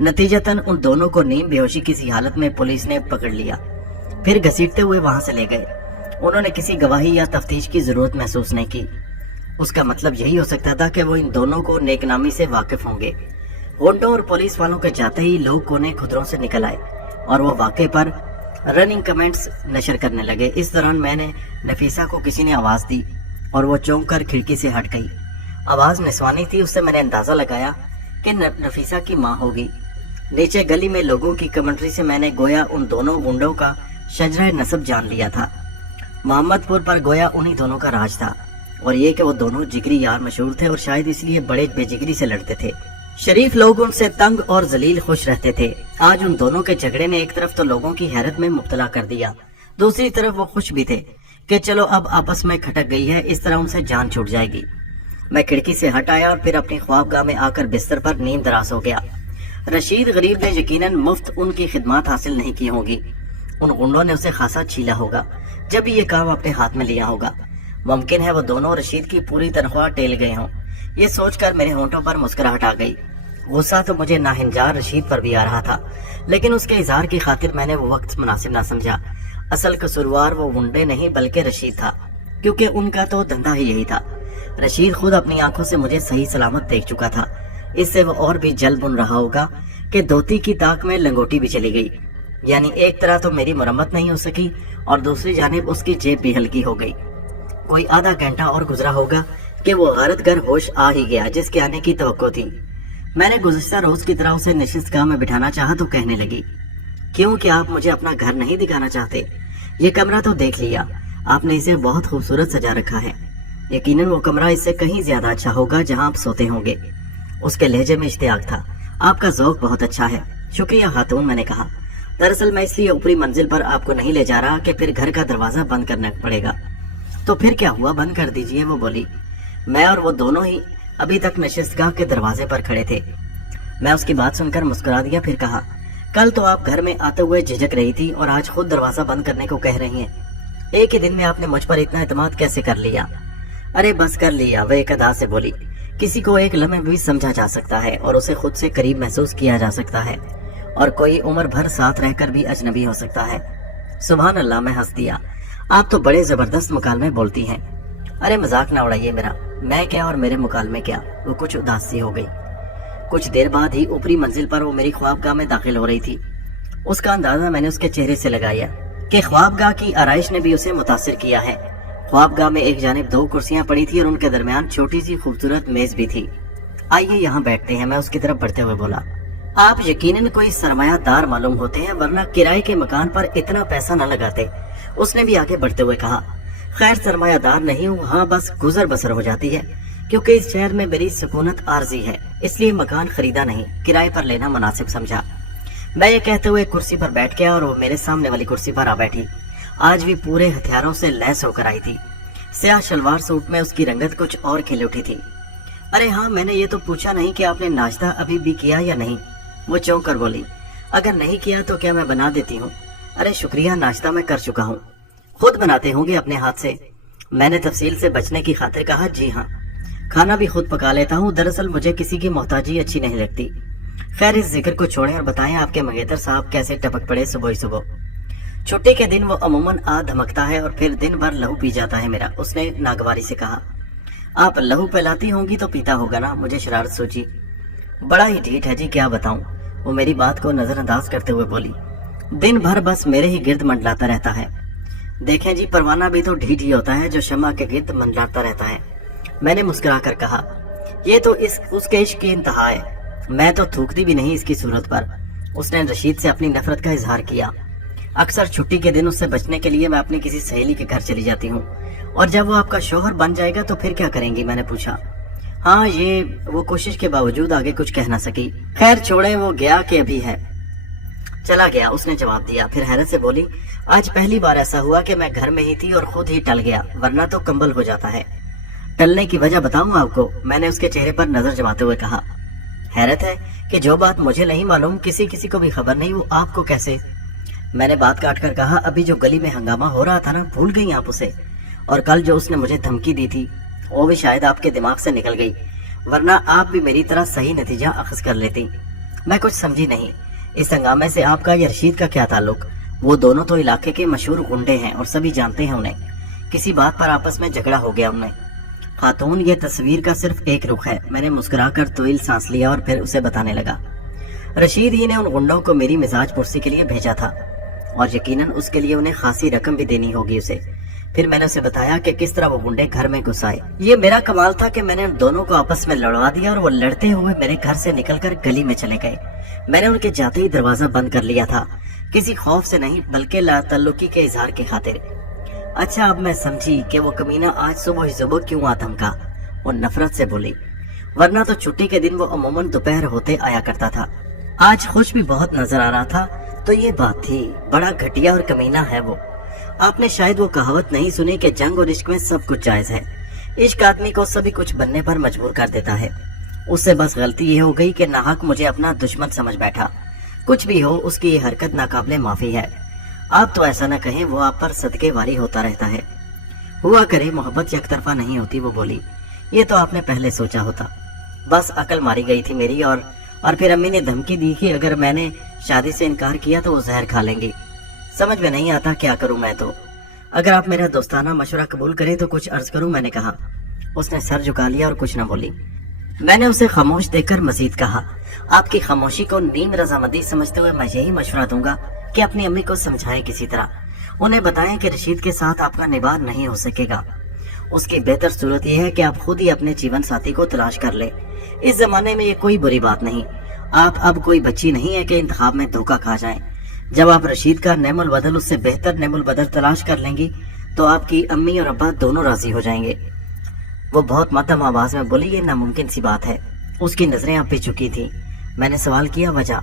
नतीजतन उन दोनों को नीम बेहोशी किसी हालत में पुलिस ने पकड़ लिया, फिर घसीटते हुए वहां से ले गए। उन्होंने किसी गवाही या तफ्तीश की जरूरत महसूस नहीं की। उसका मतलब यही हो सकता था कि वो इन दोनों को नेकनामी से वाकिफ होंगे। गुंडों और पुलिस वालों के जाते ही लोग कोने खुदरों से निकल आए और वो वाक़े पर रनिंग कमेंट्स नशर करने लगे। इस दौरान मैंने नफीसा को किसी ने आवाज दी और वो चौंक कर खिड़की से हट गई। आवाज निस्वानी थी। उससे मैंने अंदाजा लगाया कि नफीसा की माँ होगी। नीचे गली में लोगों की कमेंट्री से मैंने गोया उन दोनों गुंडों का शजरा नसब जान लिया था। मोहम्मदपुर पर गोया उन्हीं दोनों का राज था, और ये कि वो दोनों जिगरी यार मशहूर थे और शायद इसलिए बड़े बेजिगरी से लड़ते थे। शरीफ लोग उनसे तंग और जलील खुश रहते थे। आज उन दोनों के झगड़े ने एक तरफ तो लोगों की हैरत में मुब्तला कर दिया, दूसरी तरफ वो खुश भी थे कि चलो अब आपस में खटक गई है, इस तरह उनसे जान छूट जाएगी। मैं खिड़की से हट आया और फिर अपनी ख्वाबगाह में आकर बिस्तर पर नींद दराज हो गया। रशीद गरीब ने यकीनन मुफ्त उनकी खिदमत हासिल नहीं की होगी। उन गुंडों ने उसे खासा छीला होगा जब ये काम अपने हाथ में लिया होगा। मुमकिन है वो दोनों रशीद की पूरी तनख्वाह टेल गए हों। ये सोचकर मेरे होंठों पर मुस्कुराहट आ गई। गुस्सा तो मुझे नाहिंजार रशीद पर भी आ रहा था, लेकिन उसके इजहार की खातिर मैंने वो वक्त मुनासिब ना समझा। असल कसूरवार वो गुंडे नहीं बल्कि रशीद था, क्योंकि उनका तो धंधा ही यही था। रशीद खुद अपनी आंखों से मुझे सही सलामत देख चुका था। इससे वो और भी जल बुन रहा होगा कि धोती की ताक में लंगोटी भी चली गई। यानी एक तरह तो मेरी मरम्मत नहीं हो सकी और दूसरी जानिब उसकी जेब भी हल्की हो गई। कोई आधा घंटा और गुजरा होगा कि वो गैरतगर होश आ ही गया जिसके आने की तवक्को थी। मैंने गुज़िश्ता रोज की तरह उसे निशिस्तगाह में बिठाना चाहा तो कहने लगी, क्यों, क्या आप मुझे अपना घर नहीं दिखाना चाहते? ये कमरा तो देख लिया, आपने इसे बहुत खूबसूरत सजा रखा है। यकीनन वो कमरा इससे कहीं ज्यादा अच्छा होगा जहां आप सोते होंगे। उसके लहजे में इश्तियाक था। आपका ज़ौक बहुत अच्छा है। शुक्रिया खातून, मैंने कहा। दरअसल मैं इसलिए ऊपरी मंजिल पर आपको नहीं ले जा रहा कि फिर घर का दरवाजा बंद करना पड़ेगा। तो फिर क्या हुआ, बंद कर दीजिए, वो बोली। मैं और वो दोनों ही अभी तक नशिस्तगाह के दरवाजे पर खड़े थे। मैं उसकी बात सुनकर मुस्कुरा दिया, फिर कहा, कल तो आप घर में आते हुए झिझक रही थी और आज खुद दरवाजा बंद करने को कह रही हैं। एक ही दिन में आपने मुझ पर इतना एतमाद कैसे कर लिया? अरे बस कर लिया, वह एक अदा से बोली। किसी को एक लम्हे भी समझा जा सकता है और उसे खुद से करीब महसूस किया जा सकता है, और कोई उम्र भर साथ रहकर भी अजनबी हो सकता है। सुभान अल्लाह, मैं हंस दिया। आप तो बड़े जबरदस्त मुकालमे बोलती हैं। अरे मजाक ना उड़ाइए मेरा, मैं क्या और मेरे मुकालमे क्या। वो कुछ उदास सी हो गई। कुछ देर बाद ही ऊपरी मंजिल पर वो मेरी ख्वाबगाह में दाखिल हो रही थी। उसका अंदाजा मैंने उसके चेहरे से लगाया कि ख्वाबगाह की आराइश ने भी उसे मुतासिर किया है। ख्वाबगाह में एक जानिब 2 कुर्सियां पड़ी थी और उनके दरमियान छोटी सी खूबसूरत मेज भी थी। आइए यहाँ बैठते हैं, मैं उसकी तरफ बढ़ते हुए बोला। आप यकीनन कोई सरमायादार मालूम होते हैं, वरना किराए के मकान पर इतना पैसा न लगाते। उसने भी आगे बढ़ते हुए कहा, खैर सरमायादार नहीं हूँ, हाँ बस गुजर बसर हो जाती है, क्योंकि इस शहर में मेरी सुकूनत आर्जी है, इसलिए मकान खरीदा नहीं, किराए पर लेना मुनासिब समझा। मैं ये कहते हुए कुर्सी पर बैठ गया और वो मेरे सामने वाली कुर्सी पर आ बैठी। आज भी पूरे हथियारों से लैस होकर आई थी। स्याह शलवार सूट में उसकी रंगत कुछ और खिल उठी थी। अरे हाँ, मैंने ये तो पूछा नहीं कि आपने नाश्ता अभी भी किया या नहीं। वो चौंक कर बोली, अगर नहीं किया तो क्या मैं बना देती हूँ? अरे शुक्रिया, नाश्ता मैं कर चुका हूँ। खुद बनाते होंगे अपने हाथ से? मैंने तफसील से बचने की खातिर कहा, जी हाँ, खाना भी खुद पका लेता हूँ। दरअसल मुझे किसी की मोहताजी अच्छी नहीं लगती। खैर इस जिक्र को छोड़ें और बताएं आपके मंगेतर साहब कैसे टपक पड़े सुबह सुबह। छुट्टी के दिन वो अमूमन आ धमकता है और फिर दिन भर लहू पी जाता है मेरा। उसने नागवारी से कहा, आप लहू पिलाती होंगी तो पीता होगा ना? मुझे शरारत सूझी। बड़ा ही ढीठ है जी, क्या बताऊं। वो मेरी बात को नजरअंदाज करते हुए बोली, दिन भर बस मेरे ही गिर्द मंडलाता रहता है। देखें जी, परवाना भी तो ढीठ ही होता है जो शम्मा के गिर्द मंडलाता रहता है। मैंने मुस्कुरा कर कहा, ये तो उसके इश्क की इंतहा है, मैं तो थूकती भी नहीं इसकी सूरत पर। उसने रशीद से अपनी नफरत का इजहार किया। अक्सर छुट्टी के दिन उससे बचने के लिए मैं अपनी किसी सहेली के घर चली जाती हूँ। और जब वो आपका शौहर बन जाएगा तो फिर क्या करेंगी? मैंने पूछा। हाँ, ये वो कोशिश के बावजूद आगे कुछ कह ना सकी। खैर छोड़े, वो गया कि अभी है? चला गया, उसने जवाब दिया। फिर हैरत से बोली, आज पहली बार ऐसा हुआ कि मैं घर में ही थी और खुद ही टल गया, वरना तो कंबल हो जाता है। टलने की वजह बताऊं आपको? मैंने उसके चेहरे पर नजर जमाते हुए कहा। हैरत है कि जो बात मुझे नहीं मालूम, किसी को भी खबर नहीं, वो आपको कैसे? मैंने बात काट कर कहा, अभी जो गली में हंगामा हो रहा था ना, भूल गई आप उसे? और कल जो उसने मुझे धमकी दी थी, वो भी शायद आपके दिमाग से निकल गई, वरना आप भी मेरी तरह सही नतीजा अखज़ कर लेती। मैं कुछ समझी नहीं। इस हंगामे से आपका या रशीद का क्या ताल्लुक? वो दोनों तो इलाके के मशहूर गुंडे हैं और सभी जानते हैं उन्हें। किसी बात पर आपस में झगड़ा हो गया उन्हें। खातून, ये तस्वीर का सिर्फ एक रुख है। मैंने मुस्कुराकर तवील सांस लिया और फिर उसे बताने लगा। रशीद ही ने उन गुंडों को मेरी मिजाज पुरसी के लिए भेजा था और यकीनन उसके लिए उन्हें खासी रकम भी देनी होगी उसे। फिर मैंने उसे बताया कि किस तरह वो गुंडे घर में घुस आए। ये मेरा कमाल था कि मैंने उन दोनों को आपस में लड़वा दिया और वो लड़ते हुए मेरे घर से निकलकर गली में चले गए। मैंने उनके जाते ही दरवाजा बंद कर लिया था, किसी खौफ से नहीं बल्कि लातल्लुकी के इजहार की खातिर। अच्छा, अब मैं समझी कि वो कमीना आज सुबह ही सुबह क्यों आ धमका। वो नफरत से बोली, वरना तो छुट्टी के दिन वो अमूमन दोपहर होते आया करता था। आज खुश भी बहुत नजर आ रहा था, तो ये बात थी। बड़ा घटिया और कमीना है वो। आपने शायद वो कहावत नहीं सुनी कि जंग और इश्क में सब कुछ जायज है। इश्क आदमी को सभी कुछ बनने पर मजबूर कर देता है। उससे बस गलती ये हो गई कि नाहक मुझे अपना दुश्मन समझ बैठा। कुछ भी हो, उसकी ये हरकत नाकाबिले माफी है। आप तो ऐसा न कहें, वो आप पर सदके वारी होता रहता है। हुआ करे, मोहब्बत एक तरफा नहीं होती, वो बोली। ये तो आपने पहले सोचा होता। बस अकल मारी गई थी मेरी। और फिर अम्मी ने धमकी दी कि अगर मैंने शादी से इनकार किया तो वो जहर खा लेंगी। समझ में नहीं आता क्या करूं मैं तो। अगर आप मेरा दोस्ताना मशवरा कबूल करें तो कुछ अर्ज करूं, मैंने कहा। उसने सर झुका लिया और कुछ न बोली। मैंने उसे खामोश देखकर मजीद कहा, आपकी खामोशी को नीम रजामंदी समझते हुए मैं यही मशवरा दूंगा कि अपनी अम्मी को समझाएं किसी तरह, उन्हें बताएं कि रशीद के साथ आपका निभाव नहीं हो सकेगा। उसकी बेहतर सूरत यह है कि आप खुद ही अपने जीवन साथी को तलाश कर ले। इस जमाने में ये कोई बुरी बात नहीं। आप अब कोई बच्ची नहीं है कि इंतखाब में धोखा खा जाएं। जब आप रशीद का नेमुल बदल उससे बेहतर नेमुल बदल तलाश कर लेंगी तो आपकी अम्मी और अब्बा दोनों राजी हो जाएंगे। वो बहुत मध्यम आवाज में बोली, ये नामुमकिन सी बात है। उसकी नजरें आप पे झुकी थी। मैंने सवाल किया, वजह?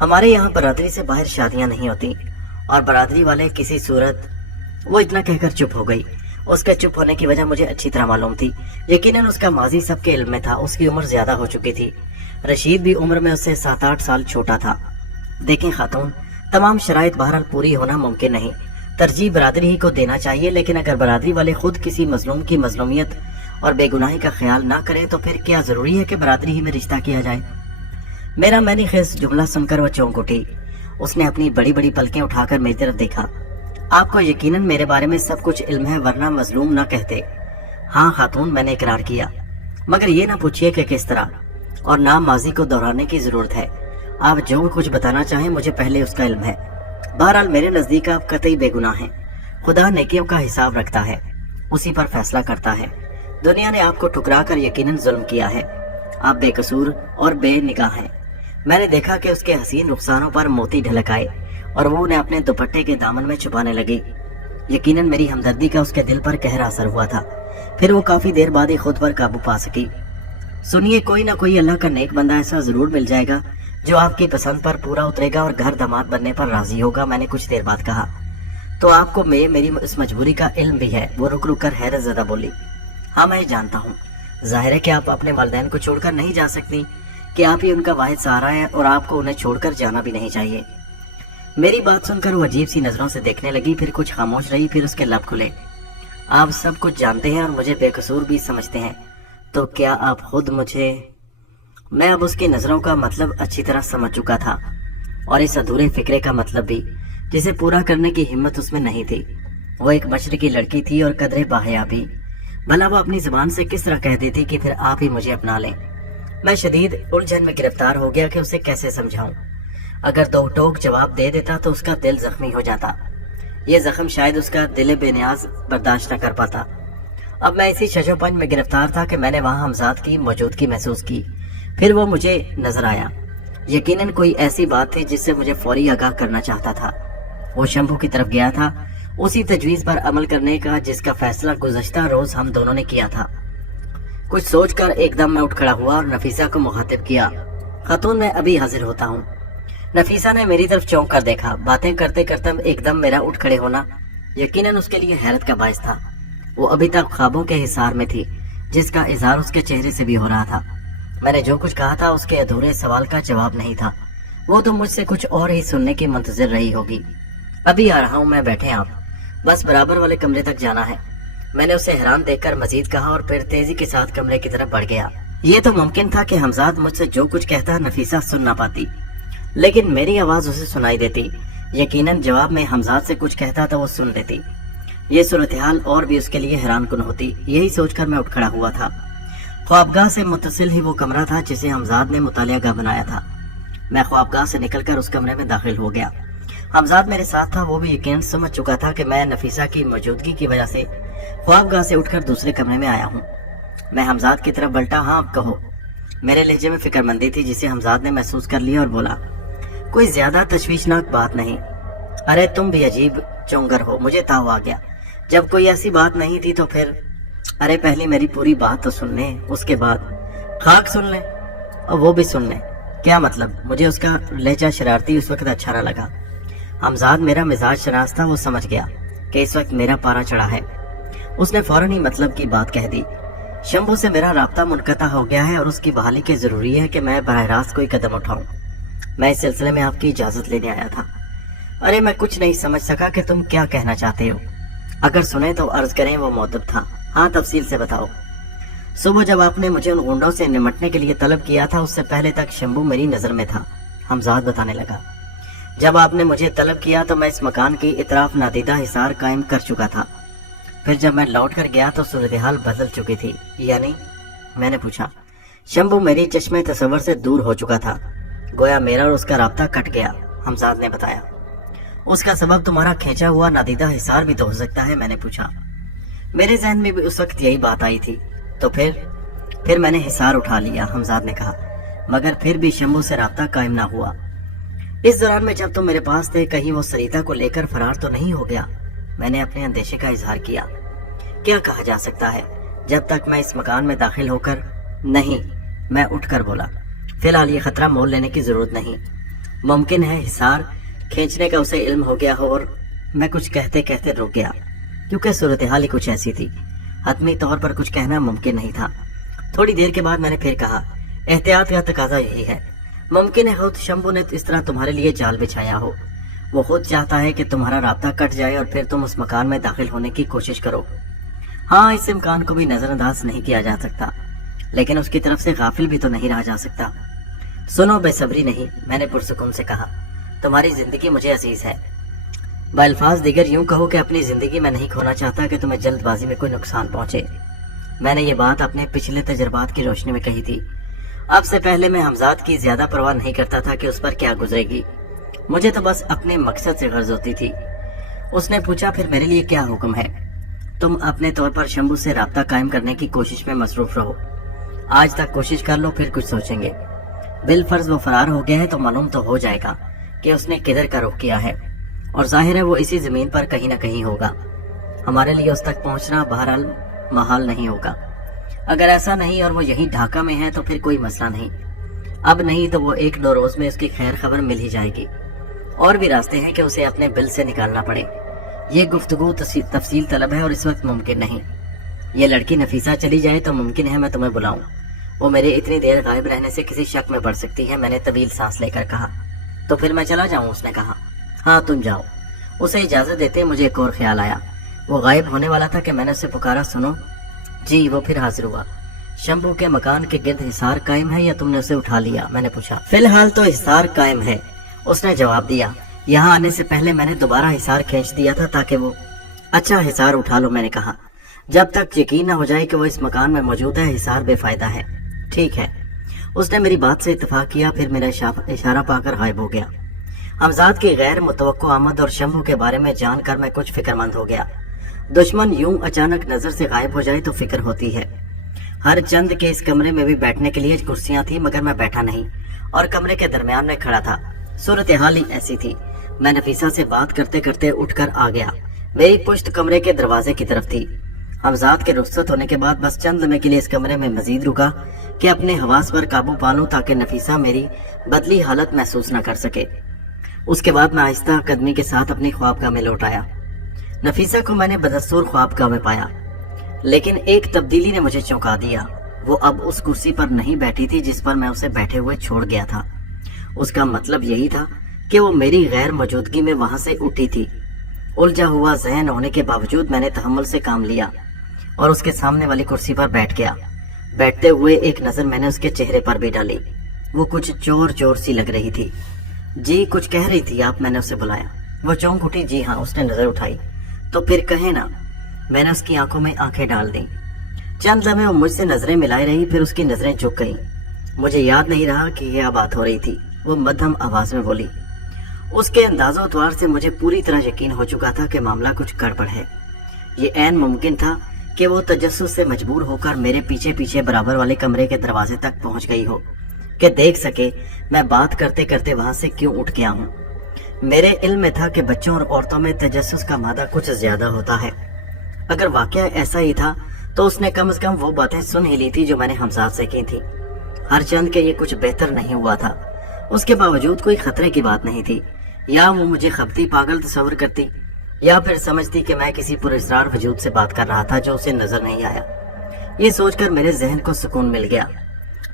हमारे यहाँ बरादरी से बाहर शादियां नहीं होती और बरादरी वाले किसी सूरत। वो इतना कहकर चुप हो गई। उसके चुप होने की वजह मुझे अच्छी तरह मालूम थी। यकीनन उसका माजी सबके इल्म में था। उसकी उम्र ज्यादा हो चुकी थी। रशीद भी उम्र में उससे 7-8 साल छोटा था। देखें खातून, तमाम शराइत बहरहाल पूरी होना मुमकिन नहीं। तरजीह बरादरी ही को देना चाहिए, लेकिन अगर बरादरी वाले खुद किसी मजलूम की मजलूमियत और बेगुनाही का ख्याल ना करें तो फिर क्या जरूरी है कि बरादरी ही में रिश्ता किया जाए? मेरा मैंने खेस जुमला सुनकर वह चौंक उठी। उसने अपनी बड़ी बड़ी पलकें उठाकर मेरी तरफ देखा। आपको यकीनन मेरे बारे में सब कुछ इल्म है, वरना मजलूम ना कहते। हाँ खातून, मैंने इकरार किया, मगर ये ना पूछिए कि किस तरह, और ना माजी को दोहराने की जरूरत है। आप जो कुछ बताना चाहें मुझे पहले उसका इल्म है। बहरहाल मेरे नजदीक आप कतई बेगुनाह हैं। खुदा नेकियों का हिसाब रखता है, उसी पर फैसला करता है। दुनिया ने आपको ठुकरा कर यकीनन जुल्म किया है। आप बेकसूर और बेनिगाह हैं। मैंने देखा कि उसके हसीन रुखसानों पर मोती ढलक आए और वो उन्हें अपने दुपट्टे के दामन में छुपाने लगी। यकीनन मेरी हमदर्दी का उसके दिल पर गहरा असर हुआ था। फिर वो काफी देर बाद ही खुद पर काबू पा सकी। सुनिए, कोई ना कोई अल्लाह का नेक बंदा ऐसा जरूर मिल जाएगा जो आपकी पसंद पर पूरा उतरेगा और घर दामाद बनने पर राजी होगा। मैंने कुछ देर बाद कहा, तो आपको मेरी इस मजबूरी का इल्म भी है? वो रुक रुक कर हैरत ज़दा बोली, हाँ मैं जानता हूँ। जाहिर है कि आप अपने वालिदैन को छोड़कर नहीं जा सकती, कि आप ही उनका वाहिद सहारा है और आपको उन्हें छोड़कर जाना भी नहीं चाहिए। मेरी बात सुनकर वो अजीब सी नजरों से देखने लगी, फिर कुछ खामोश रही, फिर उसके लब खुले। आप सब कुछ जानते हैं और मुझे बेकसूर भी समझते हैं, तो क्या आप खुद मुझे? मैं अब उसकी नजरों का मतलब अच्छी तरह समझ चुका था और इस अधूरे फिक्रे का मतलब भी, जिसे पूरा करने की हिम्मत उसमें नहीं थी। वो एक मशरकी लड़की थी और कदरे बाहया भी। भला वो अपनी जुबान से किस तरह कह देती कि फिर आप ही मुझे अपना लें? मैं शदीद उलझन में गिरफ्तार हो गया कि उसे कैसे समझाऊं। अगर दो टोक जवाब दे देता तो उसका दिल जख्मी हो जाता। ये जख्म शायद उसका दिल बेनियाज बर्दाश्त न कर पाता। अब मैं इसी शजोपंज में गिरफ्तार था कि मैंने वहां हमजाद की मौजूदगी महसूस की। फिर वो मुझे नजर आया। यकीनन कोई ऐसी बात थी जिससे मुझे फौरी आगाह करना चाहता था। वो शंभू की तरफ गया था, उसी तजवीज पर अमल करने का जिसका फैसला गुज़श्ता रोज हम दोनों ने किया था। कुछ सोचकर एकदम मैं उठ खड़ा हुआ और नफीसा को मुखातिब किया, खातून मैं अभी हाजिर होता हूँ। नफीसा ने मेरी तरफ चौंक कर देखा। बातें करते करते एकदम मेरा उठ खड़े होना यकीनन उसके लिए हैरत का बायस था। वो अभी तक ख्वाबों के हिसार में थी, जिसका इजहार उसके चेहरे से भी हो रहा था। मैंने जो कुछ कहा था उसके अधूरे सवाल का जवाब नहीं था। वो तो मुझसे कुछ और ही सुनने की मुंतजिर रही होगी। अभी आ रहा हूँ मैं, बैठे आप, बस बराबर वाले कमरे तक जाना है। मैंने उसे हैरान देखकर मजीद कहा और फिर तेजी के साथ कमरे की तरफ बढ़ गया। ये तो मुमकिन था कि हमजाद मुझसे जो कुछ कहता नफीसा सुन ना पाती, लेकिन मेरी आवाज उसे सुनाई देती। यकीनन जवाब में हमजाद से कुछ कहता तो वो सुन लेती। ये सूरत हाल और भी उसके लिए हैरान कुन होती। यही सोचकर मैं उठ खड़ा हुआ था। ख्वाबगाह से मुत्तसिल ही वो कमरा था जिसे हमजाद ने मुतालियागाह बनाया था। मैं ख्वाबगाह से निकलकर उस कमरे में दाखिल हो गया। हमजाद मेरे साथ था। वो भी यकीन समझ चुका था कि मैं नफीसा की मौजूदगी की वजह से ख्वाबगाह से उठकर दूसरे कमरे में आया हूँ। मैं हमजाद की तरफ बल्टा, हाँ अब कहो। मेरे लहजे में फिक्रमंदी थी जिसे हमजाद ने महसूस कर लिया और बोला, कोई ज्यादा तशवीशनाक बात नहीं। अरे तुम भी अजीब चोंगर हो, मुझे ताव आ गया। जब कोई ऐसी बात नहीं थी तो फिर? अरे पहले मेरी पूरी बात तो सुन ले, उसके बाद खाक सुन ले और वो भी सुन ले। क्या मतलब? मुझे उसका लहजा शरारती उस वक्त अच्छा न लगा। हमजाद मेरा मिजाज शनास था। वो समझ गया कि इस वक्त मेरा पारा चढ़ा है। उसने फौरन ही मतलब की बात कह दी, शंभू से मेरा राब्ता मुनक़ता हो गया है और उसकी बहाली के जरूरी है कि मैं बराह रास्त कोई कदम उठाऊं। मैं इस सिलसिले में आपकी इजाजत लेने आया था। अरे मैं कुछ नहीं समझ सका कि तुम क्या कहना चाहते हो। अगर सुने तो अर्ज करें। वो मौदब था। हाँ तफसील से बताओ। सुबह जब आपने मुझे उन गुंडों से निमटने के लिए तलब किया था, उससे पहले तक शंभू मेरी नजर में था। हमजाद बताने लगा, जब आपने मुझे तलब किया तो मैं इस मकान की इतराफ नादीदा हिसार कायम कर चुका था। फिर जब मैं लौट कर गया तो सूरत हाल बदल चुकी थी। यानी? मैंने पूछा। शंभू मेरी चश्मे तस्वर से दूर हो चुका था, गोया मेरा और उसका राब्ता कट गया। हमजाद ने बताया। उसका सबब तुम्हारा खींचा हुआ नादीदा हिसार भी तो हो सकता है, मैंने पूछा। मेरे जहन में भी उस वक्त यही बात आई थी। तो फिर मैंने हिसार उठा लिया, हमजाद ने कहा, मगर फिर भी शंभू से राब्ता कायम ना हुआ। इस दौरान में जब तुम मेरे पास थे, कहीं वो सरिता को लेकर फरार तो नहीं हो गया? मैंने अपने अंदेशे का इजहार किया। क्या कहा जा सकता है जब तक मैं इस मकान में दाखिल होकर नहीं, मैं उठकर बोला, फिलहाल ये खतरा मोल लेने की जरूरत नहीं। मुमकिन है हिसार खींचने का उसे इल्म हो गया हो। और मैं कुछ कहते कहते रुक गया, क्योंकि सूरत हाल ही कुछ ऐसी थी, हतमी तौर पर कुछ कहना मुमकिन नहीं था। थोड़ी देर के बाद मैंने फिर कहा, एहतियात का तकाजा यही है। मुमकिन है खुद शंभू ने इस तरह तुम्हारे लिए जाल बिछाया हो। वो खुद चाहता है कि तुम्हारा राब्ता कट जाए और फिर तुम उस मकान में दाखिल होने की कोशिश करो। हाँ, इस इम्कान को भी नजरअंदाज नहीं किया जा सकता, लेकिन उसकी तरफ से गाफिल भी तो नहीं रहा जा सकता। सुनो, बेसब्री नहीं, मैंने पुरसुकून से कहा, तुम्हारी जिंदगी मुझे अजीज है। बल्फाज दिगर यूं कहो कि अपनी जिंदगी में नहीं खोना चाहता कि तुम्हें जल्दबाजी में कोई नुकसान पहुंचे। मैंने ये बात अपने पिछले तजर्बात की रोशनी में कही थी। अब से पहले मैं हमजाद की ज्यादा परवाह नहीं करता था कि उस पर क्या गुजरेगी। मुझे तो बस अपने मकसद से गर्ज होती थी। उसने पूछा, फिर मेरे लिए क्या हुक्म है? तुम अपने तौर पर शंभू से राब्ता कायम करने की कोशिश में मसरूफ रहो। आज तक कोशिश कर लो, फिर कुछ सोचेंगे। बिलफर्ज वो फरार हो गया है तो मालूम तो हो जाएगा कि उसने किधर का रुख किया है, और जाहिर है वो इसी जमीन पर कहीं न कहीं होगा। हमारे लिए उस तक पहुंचना बहरहाल महाल नहीं होगा। अगर ऐसा नहीं और वो यहीं ढाका में है तो फिर कोई मसला नहीं। अब नहीं तो वो 1-2 रोज में उसकी खैर खबर मिल ही जाएगी। और भी रास्ते हैं कि उसे अपने बिल से निकालना पड़े। ये गुफ्तगू तफसील तलब है और इस वक्त मुमकिन नहीं। ये लड़की नफीसा चली जाए तो मुमकिन है मैं तुम्हें बुलाऊं। वो मेरे इतनी देर गायब रहने से किसी शक में पड़ सकती है, मैंने तवील सांस लेकर कहा। तो फिर मैं चला जाऊं? उसने कहा। हाँ, तुम जाओ। उसे इजाजत देते मुझे एक और ख्याल आया। वो गायब होने वाला था कि मैंने उसे पुकारा, सुनो जी। वो फिर हाजिर हुआ। शंभू के मकान के गिर्द हिसार कायम है या तुमने उसे उठा लिया? मैंने पूछा। फिलहाल तो हिसार कायम है, उसने जवाब दिया। यहाँ आने से पहले मैंने दोबारा हिसार खींच दिया था ताकि वो। अच्छा, हिसार उठा लो, मैंने कहा। जब तक यकीन न हो जाए कि वो इस मकान में मौजूद है, हिसार बेफायदा है। ठीक है। उसने मेरी बात से इत्तेफाक किया, फिर मेरा इशारा पाकर गायब हो गया। हमजाद की गैर मुतवक्को आमद और शंभू के बारे में जानकर मैं कुछ फिक्रमंद हो गया। दुश्मन यूं अचानक नजर से गायब हो जाए तो फिक्र होती है। हर चंद के इस कमरे में भी बैठने के लिए कुर्सियां थी, मगर मैं बैठा नहीं और कमरे के दरमियान में खड़ा था। सूरत हाल ही ऐसी थी। मैं नफीसा से बात करते करते उठकर आ गया। मेरी पुश्त कमरे के दरवाजे की तरफ थी। हमजाद के रुखसत होने के बाद बस चंद लम्हे के लिए इस कमरे में मजीद रुका कि अपने हवास पर काबू पा लूं ताकि नफीसा मेरी बदली हालत महसूस न कर सके। उसके बाद मैं आहिस्ता कदमी के साथ अपनी ख्वाबगाह में लौट आया। नफीसा को मैंने बदस्तूर ख्वाबगाह में पाया, लेकिन एक तब्दीली ने मुझे चौंका दिया। वो अब उस कुर्सी पर नहीं बैठी थी जिस पर मैं उसे बैठे हुए छोड़ गया था। उसका मतलब यही था कि वो मेरी गैर मौजूदगी में वहां से उठी थी। उलझा हुआ जहन होने के बावजूद मैंने तहम्मुल से काम लिया और उसके सामने वाली कुर्सी पर बैठ गया। बैठते हुए एक नजर मैंने उसके चेहरे पर भी डाली। वो कुछ जोर जोर सी लग रही थी। जी, कुछ कह रही थी आप? मैंने उसे बुलाया। वो चौंक उठी। जी हाँ, उसने नजर उठाई। तो फिर कहे ना। मैंने उसकी आंखों में आंखें डाल दी। चंद लम्हे वो मुझसे नजरें मिलाई रही, फिर उसकी नजरें झुक गईं। मुझे याद नहीं रहा कि यह बात हो रही थी। वो मध्यम आवाज में बोली। उसके अंदाजो अतवार से मुझे पूरी तरह यकीन हो चुका था कि मामला कुछ गड़बड़ है। ये ऐन मुमकिन था कि वो तजस्सुस से मजबूर होकर मेरे पीछे पीछे बराबर वाले कमरे के दरवाजे तक पहुंच गई हो कि देख सके मैं बात करते करते वहां से क्यों उठ गया हूँ। मेरे इल्म में था कि बच्चों और औरतों में तजस्सुस का मादा कुछ ज्यादा होता है। अगर वाकया ऐसा ही था तो उसने कम से कम वो बातें सुन ही ली थी जो मैंने हमसाद से की थी। हर चंद के ये कुछ बेहतर नहीं हुआ था। उसके बावजूद कोई खतरे की बात नहीं थी। या वो मुझे खपती पागल तस्वर करती या फिर समझती कि मैं किसी पुरस्रार वजूद से बात कर रहा था जो उसे नजर नहीं आया। ये सोचकर मेरे जहन को सुकून मिल गया,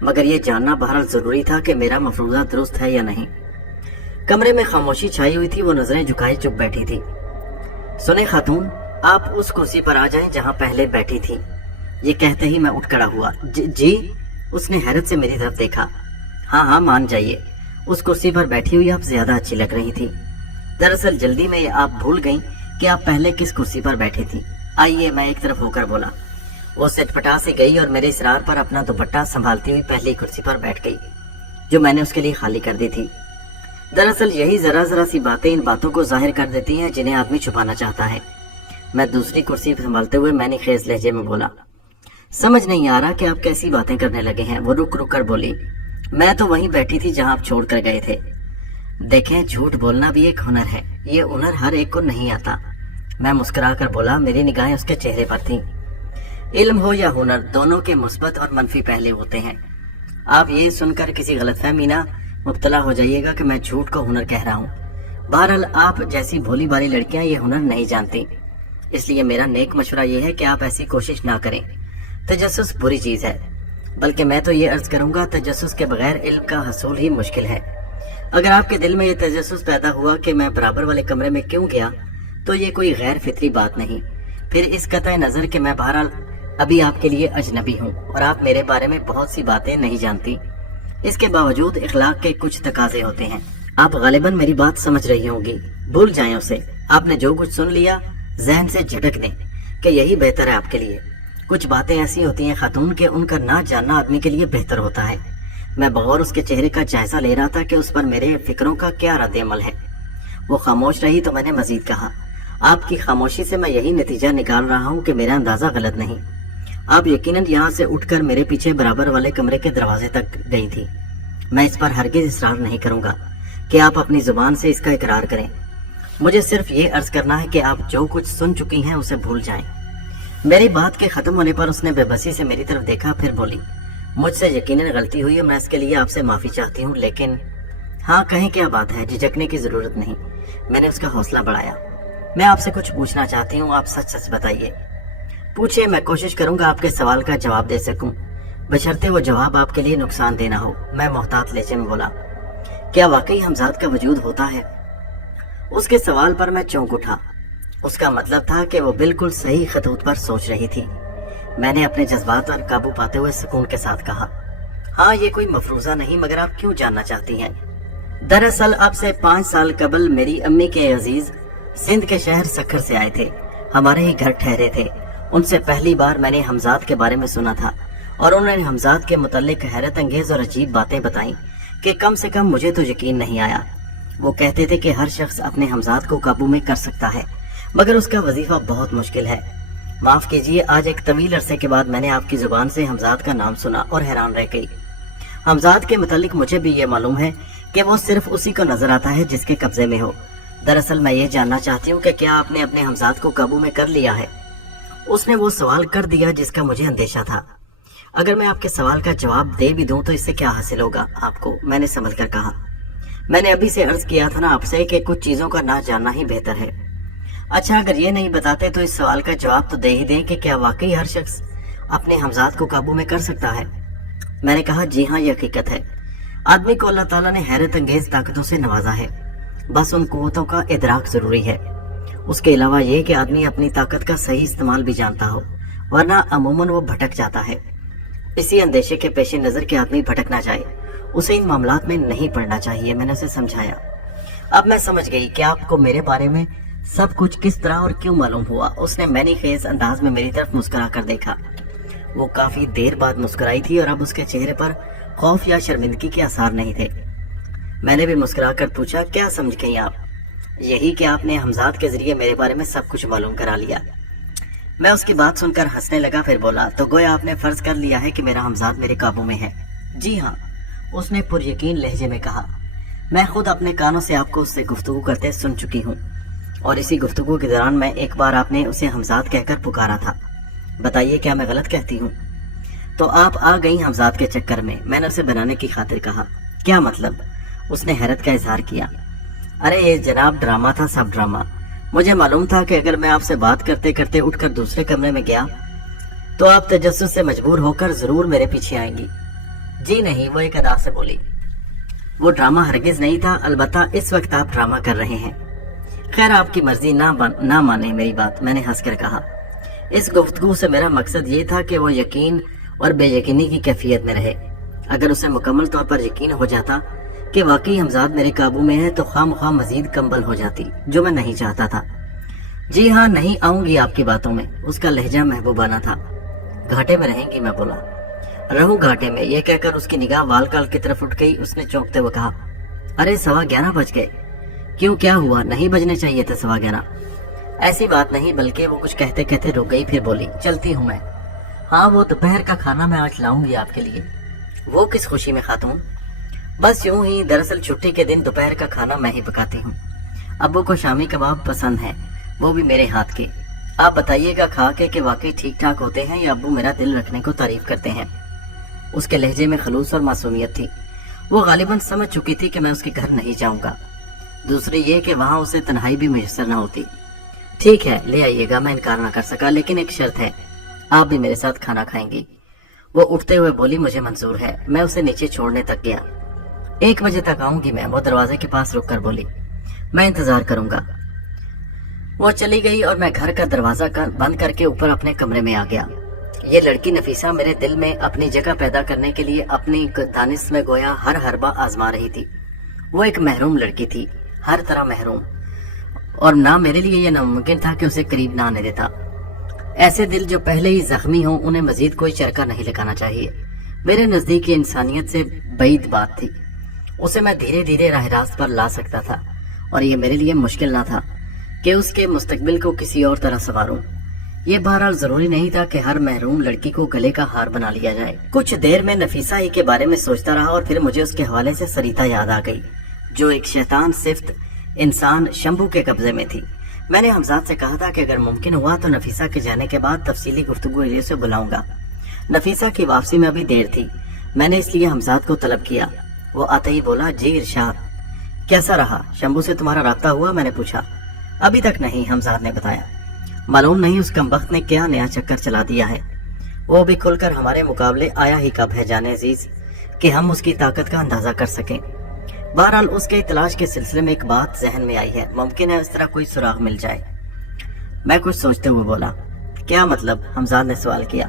मगर ये जानना बहरहाल जरूरी था कि मेरा मफरूजा दुरुस्त है या नहीं। कमरे में खामोशी छाई हुई थी। वो नजरें झुकाए चुप बैठी थी। सुने खातून, आप उस कुर्सी पर आ जाएं जहां पहले बैठी थी। ये कहते ही मैं उठ खड़ा हुआ। जी? उसने हैरत से मेरी तरफ देखा। हाँ हाँ, मान जाइए, उस कुर्सी पर बैठी हुई आप ज्यादा अच्छी लग रही थी। दरअसल जल्दी में आप भूल गईं कि आप पहले किस कुर्सी पर बैठी थी। आइए, मैं एक तरफ होकर बोला। वो सिटपटा सी गई और मेरे इसरार पर अपना दुपट्टा संभालती हुई पहली कुर्सी पर बैठ गई जो मैंने उसके लिए खाली कर दी थी। दरअसल यही जरा जरा सी बातें इन बातों को जाहिर कर देती हैं जिन्हें आदमी छुपाना चाहता है। मैं दूसरी कुर्सी संभालते हुए मैंने खेज लहजे में बोला, समझ नहीं आ रहा कि आप कैसी बातें करने लगे हैं। वो रुक रुक कर बोली, मैं तो वहीं बैठी थी जहां आप छोड़ कर गए थे। देखें, झूठ बोलना भी एक हुनर है, ये हुनर हर एक को नहीं आता। मैं मुस्कुरा कर बोला। मेरी निगाहें उसके चेहरे पर थीं। इल्म हो या हुनर, दोनों के मुस्बत और मनफी पहलू होते हैं। आप ये सुनकर किसी गलतफहमी ना मुब्तला हो जाइएगा कि मैं झूठ को हुनर कह रहा हूँ। बहरहाल आप जैसी भोली भाली लड़कियां ये हुनर नहीं जानती, इसलिए मेरा नेक मशवरा ये है कि आप ऐसी कोशिश ना करें। तजस्सुस बुरी चीज है, बल्कि मैं तो ये अर्ज करूंगा तजस्सुस के बगैर इल्म का हसूल ही मुश्किल है। अगर आपके दिल में ये तजस्सुस पैदा हुआ कि मैं बराबर वाले कमरे में क्यों गया, तो ये कोई गैर फितरी बात नहीं। फिर इस कतई नजर कि मैं बहरहाल अभी आपके लिए अजनबी हूँ और आप मेरे बारे में बहुत सी बातें नहीं जानती, इसके बावजूद इखलाक के कुछ तकाजे होते हैं। आप गालिबन मेरी बात समझ रही होंगी, भूल जाएं उसे। आपने जो कुछ सुन लिया जहन से झटक दें कि यही बेहतर है आपके लिए। कुछ बातें ऐसी होती हैं खातून के उनका ना जानना आदमी के लिए बेहतर होता है। मैं बगौर उसके चेहरे का जायजा ले रहा था कि उस पर मेरे फिक्रों का क्या रद्द-ए-अमल है। वो खामोश रही तो मैंने मजीद कहा, आपकी खामोशी से मैं यही नतीजा निकाल रहा हूँ कि मेरा अंदाजा गलत नहीं। आप यकीनन यहाँ से उठकर मेरे पीछे बराबर वाले कमरे के दरवाजे तक गई थी। मैं इस पर हरगिज इसरार नहीं करूंगा कि आप अपनी जुबान से इसका इकरार करें। मुझे सिर्फ ये अर्ज करना है कि आप जो कुछ सुन चुकी हैं उसे भूल जाएं। मेरी बात के खत्म होने पर उसने बेबसी से मेरी तरफ देखा, फिर बोली, मुझसे यकीनन गलती हुई है, मैं इसके लिए आपसे माफी चाहती हूँ, लेकिन हाँ कहें क्या बात है, झिझकने की जरूरत नहीं। मैंने उसका हौसला बढ़ाया। मैं आपसे कुछ पूछना चाहती हूँ, आप सच सच बताइए। पूछिए, मैं कोशिश करूंगा आपके सवाल का जवाब दे सकूं, बशर्ते वो जवाब आपके लिए नुकसान देना हो। मैं मोहतात लहजे में बोला, क्या वाकई हमजाद का वजूद होता है? उसके सवाल पर मैं चौंक उठा। उसका मतलब था कि वो बिल्कुल सही खतूत पर सोच रही थी। मैंने अपने जज्बात पर काबू पाते हुए सुकून के साथ कहा, हाँ ये कोई मफरूजा नहीं, मगर आप क्यों जानना चाहती हैं? दरअसल अब से 5 साल कबल मेरी अम्मी के अजीज सिंध के शहर सखर से आए थे, हमारे ही घर ठहरे थे। उनसे पहली बार मैंने हमजाद के बारे में सुना था और उन्होंने हमजाद के मुताल्लिक हैरत अंगेज और अजीब बातें बताई कि कम से कम मुझे तो यकीन नहीं आया। वो कहते थे कि हर शख्स अपने हमजाद को काबू में कर सकता है, मगर उसका वजीफा बहुत मुश्किल है। माफ कीजिए, आज एक तवील अरसे के बाद मैंने आपकी जुबान से हमजाद का नाम सुना और हैरान रह गई। हमजाद के मुताल्लिक मुझे भी ये मालूम है कि वो सिर्फ उसी को नजर आता है जिसके कब्जे में हो। दरअसल मैं ये जानना चाहती हूँ कि क्या आपने अपने हमजाद को काबू में कर लिया है? उसने वो सवाल कर दिया जिसका मुझे अंदेशा था। अगर मैं आपके सवाल का जवाब दे भी दूं तो इससे क्या हासिल होगा आपको? मैंने संभल कर कहा। मैंने अभी से अर्ज किया था ना आपसे कि कुछ चीजों का ना जानना ही बेहतर है। अच्छा, अगर ये नहीं बताते तो इस सवाल का जवाब तो दे ही दें कि क्या वाकई हर शख्स अपने हमजाद को काबू में कर सकता है? मैंने कहा, जी हाँ, ये हकीकत है। आदमी को अल्लाह ताला ने हैरत अंगेज ताकतों से नवाजा है, बस उन कुव्वतों का इदराक जरूरी है। उसके अलावा ये कि आदमी अपनी ताकत का सही इस्तेमाल भी जानता हो, वरना अमूमन वो भटक जाता है। इसी अंदेशे के पेश नजर के आदमी भटक ना जाए, उसे इन मामलात में नहीं पड़ना चाहिए। मैंने उसे समझाया। अब मैं समझ गई कि आपको मेरे बारे में सब कुछ किस तरह और क्यों मालूम हुआ। उसने मैनी खेज अंदाज में मेरी तरफ मुस्कुरा कर देखा। वो काफी देर बाद मुस्कुराई थी और अब उसके चेहरे पर खौफ या शर्मिंदगी के आसार नहीं थे। मैंने भी मुस्कुरा कर पूछा, क्या समझ गई आप? यही कि आपने हमजाद के जरिए मेरे बारे में सब कुछ मालूम करा लिया। मैं उसकी बात सुनकर हंसने लगा, फिर बोला, तो गोया आपने फर्ज कर लिया है कि मेरा हमजाद मेरे काबू में है? जी हाँ, उसने पुरयकीन लहजे में कहा। मैं खुद अपने कानों से आपको उससे गुफ्तगू करते सुन चुकी हूँ और इसी गुफ्तगू के दौरान मैं एक बार आपने उसे हमजाद कहकर पुकारा था। बताइए, क्या मैं गलत कहती हूँ? तो आप आ गई हमजाद के चक्कर में। मैंने उसे बनाने की खातिर कहा। क्या मतलब? उसने हैरत का इजहार किया। अरे ये जनाब ड्रामा था, सब ड्रामा। मुझे मालूम था कि अगर मैं आपसे बात करते करते उठकर दूसरे कमरे में गया तो आप तजस्सुस से मजबूर होकर जरूर मेरे पीछे आएंगी। जी नहीं, वो एक अदा से बोली। वो ड्रामा हरगिज नहीं था, अलबत्ता इस वक्त आप ड्रामा कर रहे हैं। खैर, आपकी मर्जी ना माने मेरी बात, मैंने हंसकर कहा। इस गुफ्तगू से मेरा मकसद ये था कि वो यकीन और बेयकीनी की कैफियत में रहे। अगर उसे मुकम्मल तौर पर यकीन हो जाता कि वाकई हमजाद मेरे काबू में है तो खामख्वाह मजीद कंबल हो जाती, जो मैं नहीं चाहता था। जी हाँ, नहीं आऊंगी आपकी बातों में। उसका लहजा महबूबाना था। घाटे में रहेंगी, मैं बोला। रहूं घाटे में, ये कहकर उसकी निगाह वालकाल की तरफ उठ गई। उसने चौंकते हुए कहा, अरे 11:15 बज गए। क्यों, क्या हुआ? नहीं बजने चाहिए थे 11:15? ऐसी बात नहीं, बल्कि वो कुछ कहते कहते रुक गई, फिर बोली, चलती हूँ मैं। हाँ, वो दोपहर का खाना मैं आज लाऊंगी आपके लिए। वो किस खुशी में खातून? बस यूं ही, दरअसल छुट्टी के दिन दोपहर का खाना मैं ही पकाती हूँ। अब्बू को शामी कबाब पसंद है, वो भी मेरे हाथ के। आप बताइएगा खा के कि वाकई ठीक ठाक होते हैं या अब्बू मेरा दिल रखने को तारीफ करते हैं। उसके लहजे में खलूस और मासूमियत थी। वो गालिबन समझ चुकी थी कि मैं उसके घर नहीं जाऊंगा। दूसरी ये कि वहां उसे तन्हाई भी मुयस्सर न होती। ठीक है, ले आइएगा, मैं इनकार न कर सका, लेकिन एक शर्त है, आप भी मेरे साथ खाना खाएंगी। वो उठते हुए बोली, मुझे मंजूर है। मैं उसे नीचे छोड़ने तक गया। 1 बजे तक आऊंगी मैं, वो दरवाजे के पास रुककर बोली। मैं इंतजार करूंगा। वो चली गई और मैं घर का दरवाजा बंद करके ऊपर अपने कमरे में आ गया। ये लड़की नफीसा मेरे दिल में अपनी जगह पैदा करने के लिए अपनी दानिश में गोया हर हरबा आजमा रही थी। वो एक महरूम लड़की थी, हर तरह महरूम, और ना मेरे लिए यह नामुमकिन था कि उसे करीब ना आने देता। ऐसे दिल जो पहले ही जख्मी हों, उन्हें मजीद कोई चरका नहीं लगाना चाहिए। मेरे नजदीक ये इंसानियत से बैद बात थी। उसे मैं धीरे धीरे राह रास्त पर ला सकता था, और ये मेरे लिए मुश्किल ना था कि उसके मुस्तकबिल को किसी और तरह संवारूं। ये बहरहाल जरूरी नहीं था कि हर महरूम लड़की को गले का हार बना लिया जाए। कुछ देर में नफीसा ही के बारे में सोचता रहा और फिर मुझे उसके हवाले से सरिता याद आ गई, जो एक शैतान सिफ्त इंसान शंभू के कब्जे में थी। मैंने हमजाद से कहा था कि अगर मुमकिन हुआ तो नफीसा के जाने के बाद तफसीली गुफ्तगू से बुलाऊंगा। नफीसा की वापसी में अभी देर थी, मैंने इसलिए हमजाद को तलब किया। वो आते ही बोला, जी इरशाद। कैसा रहा? शंभू से तुम्हारा राब्ता हुआ? मैंने पूछा। अभी तक नहीं, हमजाद ने बताया। मालूम नहीं उस कमबख्त ने क्या नया चक्कर चला दिया है। वो भी खुलकर हमारे मुकाबले आया ही कब है जाने अजीज, कि हम उसकी ताकत का अंदाजा कर सकें। बहरहाल उसके तलाश के सिलसिले में एक बात जहन में आई है, मुमकिन है इस तरह कोई सुराग मिल जाए। मैं कुछ सोचते हुए बोला, क्या मतलब? हमजाद ने सवाल किया।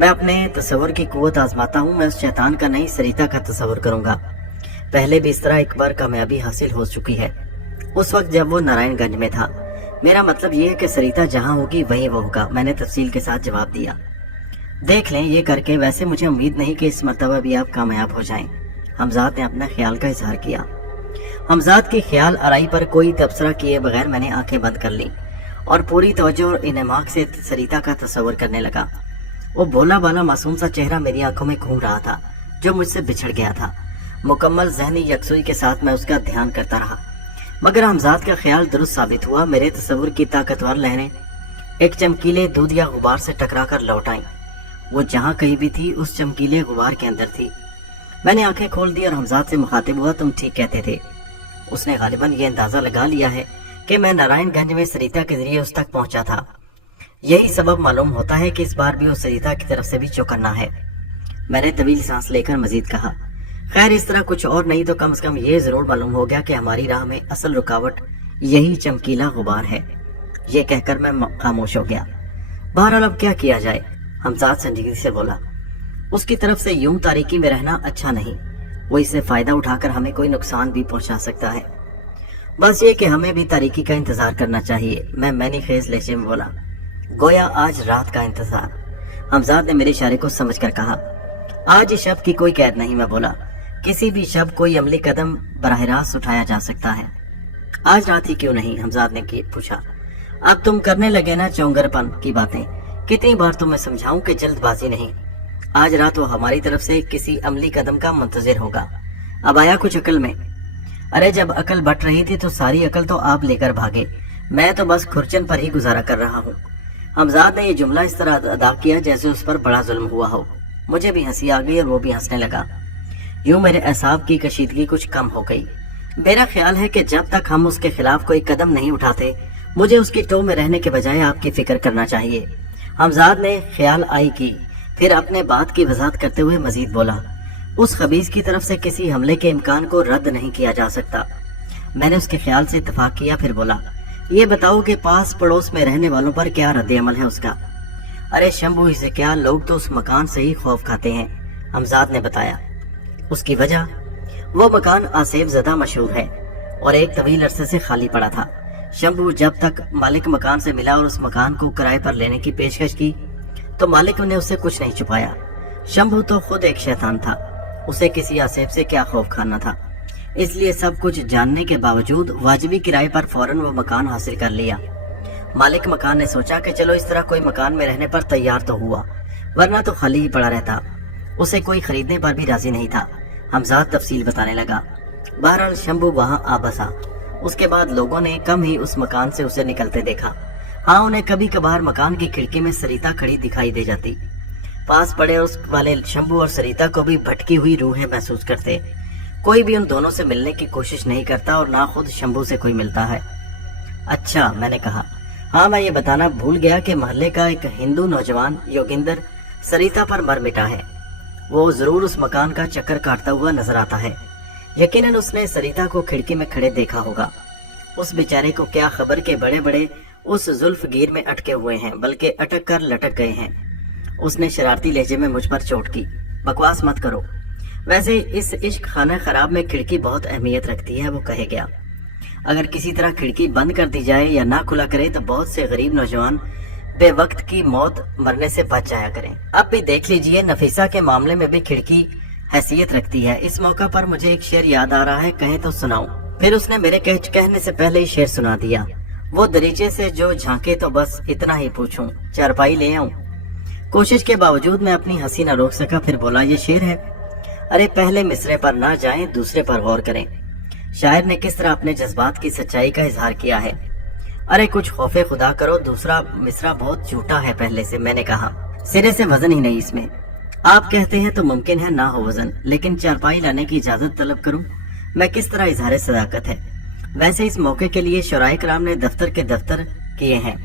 मैं अपने तस्वर की कुव्वत आजमाता हूँ, मैं उस शैतान का नहीं सरिता का तस्वर करूंगा। पहले भी इस तरह एक बार कामयाबी हासिल हो चुकी है, उस वक्त जब वो नारायणगंज में था। मेरा मतलब ये है कि सरिता जहाँ होगी वहीं वो होगा, मैंने तफसील के साथ जवाब दिया। देख लें ये करके, वैसे मुझे उम्मीद नहीं कि इस मरतबा भी आप कामयाब हो जाएं। हमजाद ने अपना ख्याल का इजहार किया। हमजाद की ख्याल आराई पर कोई तबसरा किए बगैर मैंने आंखें बंद कर ली और पूरी तवज्जो और इनेमाक से सरिता का तस्वर करने लगा। वो भोला भाला मासूम सा चेहरा मेरी आंखों में घूम रहा था, जो मुझसे बिछड़ गया था। मुकम्मल ज़हनी यकसुई के साथ मैं उसका ध्यान करता रहा, मगर हमजाद का ख्याल दुरुस्त साबित हुआ। मेरे तस्वुर की ताकतवर लहरें एक चमकीले दूध या गुबार से टकरा कर लौट आईं। वो जहाँ कहीं भी थी उस चमकीले गुबार के अंदर थी। मैंने आंखें खोल दी और हमजाद से मुखातिब हुआ, तुम ठीक कहते थे। उसने गालिबन ये अंदाजा लगा लिया है कि मैं नारायणगंज में सरिता के जरिए उस तक पहुंचा था। यही सबब मालूम होता है कि इस बार भी वो सरिता की तरफ से भी चौकन्ना है। मैंने तवील सांस लेकर मजीद कहा, खैर इस तरह कुछ और नहीं तो कम से कम ये जरूर मालूम हो गया कि हमारी राह में असल रुकावट यही चमकीला गुबार है। ये कहकर मैं खामोश हो गया। बहरहाल अब क्या किया जाए? हमजाद संजीदगी से बोला, उसकी तरफ से यूं तारीकी में रहना अच्छा नहीं, वो इससे फायदा उठाकर हमें कोई नुकसान भी पहुंचा सकता है। बस ये कि हमें भी तारीकी का इंतजार करना चाहिए। मैं मैनी खेज लहजे में बोला, गोया आज रात का इंतजार। हमजाद ने मेरे इशारे को समझकर कहा, आज इस शब्द की कोई कैद नहीं। मैं बोला, किसी भी शब्द कोई अमली कदम बराह रास्त उठाया जा सकता है। आज रात ही क्यों नहीं? हमजाद ने पूछा। अब तुम करने लगे ना चौंगरपन की बातें। कितनी बार तुम्हें समझाऊं कि जल्दबाजी नहीं। आज रात वो हमारी तरफ से किसी अमली कदम का मुंतजिर होगा। अब आया कुछ अकल में? अरे जब अकल बट रही थी तो सारी अकल तो आप लेकर भागे, मैं तो बस खुरचन पर ही गुजारा कर रहा हूँ। हमजाद ने यह जुमला इस तरह अदा किया जैसे उस पर बड़ा जुल्म हुआ हो। मुझे भी हंसी आ गई और वो भी हंसने लगा। यूं मेरे एसाब की कशीदगी कुछ कम हो गई। मेरा ख्याल है कि जब तक हम उसके खिलाफ कोई कदम नहीं उठाते, मुझे उसकी टो में रहने के बजाय आपकी फिक्र करना चाहिए। हमजाद ने ख्याल आई की, फिर अपने बात की वजाहत करते हुए मजीद बोला, उस खबीज की तरफ से किसी हमले के इम्कान को रद्द नहीं किया जा सकता। मैंने उसके ख्याल से इत्तफाक किया, फिर बोला, ये बताओ कि पास पड़ोस में रहने वालों पर क्या रद्द अमल है उसका? अरे शंभू ही से क्या, लोग तो उस मकान से ही खौफ खाते हैं। हमजाद ने बताया। उसकी वजह? वो मकान आसेब ज़दा मशहूर है और एक तवील अरसे से खाली पड़ा था। शंभू जब तक मालिक मकान से मिला और उस मकान को किराए पर लेने की पेशकश की तो मालिक ने उससे कुछ नहीं छुपाया। शंभू तो खुद एक शैतान था, उसे किसी आसेब से क्या खौफ खाना था। इसलिए सब कुछ जानने के बावजूद वाजिबी किराए पर फौरन वो मकान हासिल कर लिया। मालिक मकान ने सोचा कि चलो इस तरह कोई मकान में रहने पर तैयार तो हुआ, वरना तो खाली ही पड़ा रहता। उसे कोई खरीदने पर भी राजी नहीं था। हमजाद तफसील बताने लगा। बहरहाल शंभू वहां आ बसा। उसके बाद लोगों ने कम ही उस मकान से उसे निकलते देखा। हाँ, उन्हें कभी कभार मकान की खिड़की में सरिता खड़ी दिखाई दे जाती। पास पड़े उस वाले शंभू और सरिता को भी भटकी हुई रूहें महसूस करते। कोई भी उन दोनों से मिलने की कोशिश नहीं करता और ना खुद शंभू से कोई मिलता है। अच्छा, मैंने कहा। हाँ, मैं ये बताना भूल गया कि मोहल्ले का एक हिंदू नौजवान योगिंदर सरिता पर मर मिटा है। वो जरूर उस मकान का चक्कर काटता हुआ नजर आता है। यकीनन उसने सरिता को खिड़की में खड़े देखा होगा। उस बेचारे को क्या खबर के बड़े बड़े उस जुल्फगीर में अटके हुए हैं, बल्कि अटक कर लटक गए हैं। उसने शरारती लहजे में मुझ पर चोट की। बकवास मत करो। वैसे इस इश्क खाना खराब में खिड़की बहुत अहमियत रखती है, वो कहे गया। अगर किसी तरह खिड़की बंद कर दी जाए या ना खुला करे तो बहुत से गरीब नौजवान बेवक्त की मौत मरने से बच जाया करें। अब भी देख लीजिए, नफीसा के मामले में भी खिड़की हैसियत रखती है। इस मौका पर मुझे एक शेर याद आ रहा है, कहें तो सुनाऊं। फिर उसने मेरे कहने से पहले ही शेर सुना दिया। वो दरीचे से जो झांके तो बस इतना ही पूछूं, चारपाई ले आऊं। कोशिश के बावजूद मैं अपनी हंसी न रोक सका। फिर बोला, ये शेर है। अरे पहले मिसरे पर ना जाएं, दूसरे पर गौर करें। शायर ने किस तरह अपने जज्बात की सच्चाई का इजहार किया है। अरे कुछ खौफे खुदा करो, दूसरा मिसरा बहुत झूठा है पहले से। मैंने कहा, सिरे से वजन ही नहीं इसमें। आप कहते हैं तो मुमकिन है ना हो वजन, लेकिन चारपाई लाने की इजाजत तलब करूं मैं, किस तरह इजहार सदाकत है। वैसे इस मौके के लिए शोराए कराम ने दफ्तर के दफ्तर किए हैं।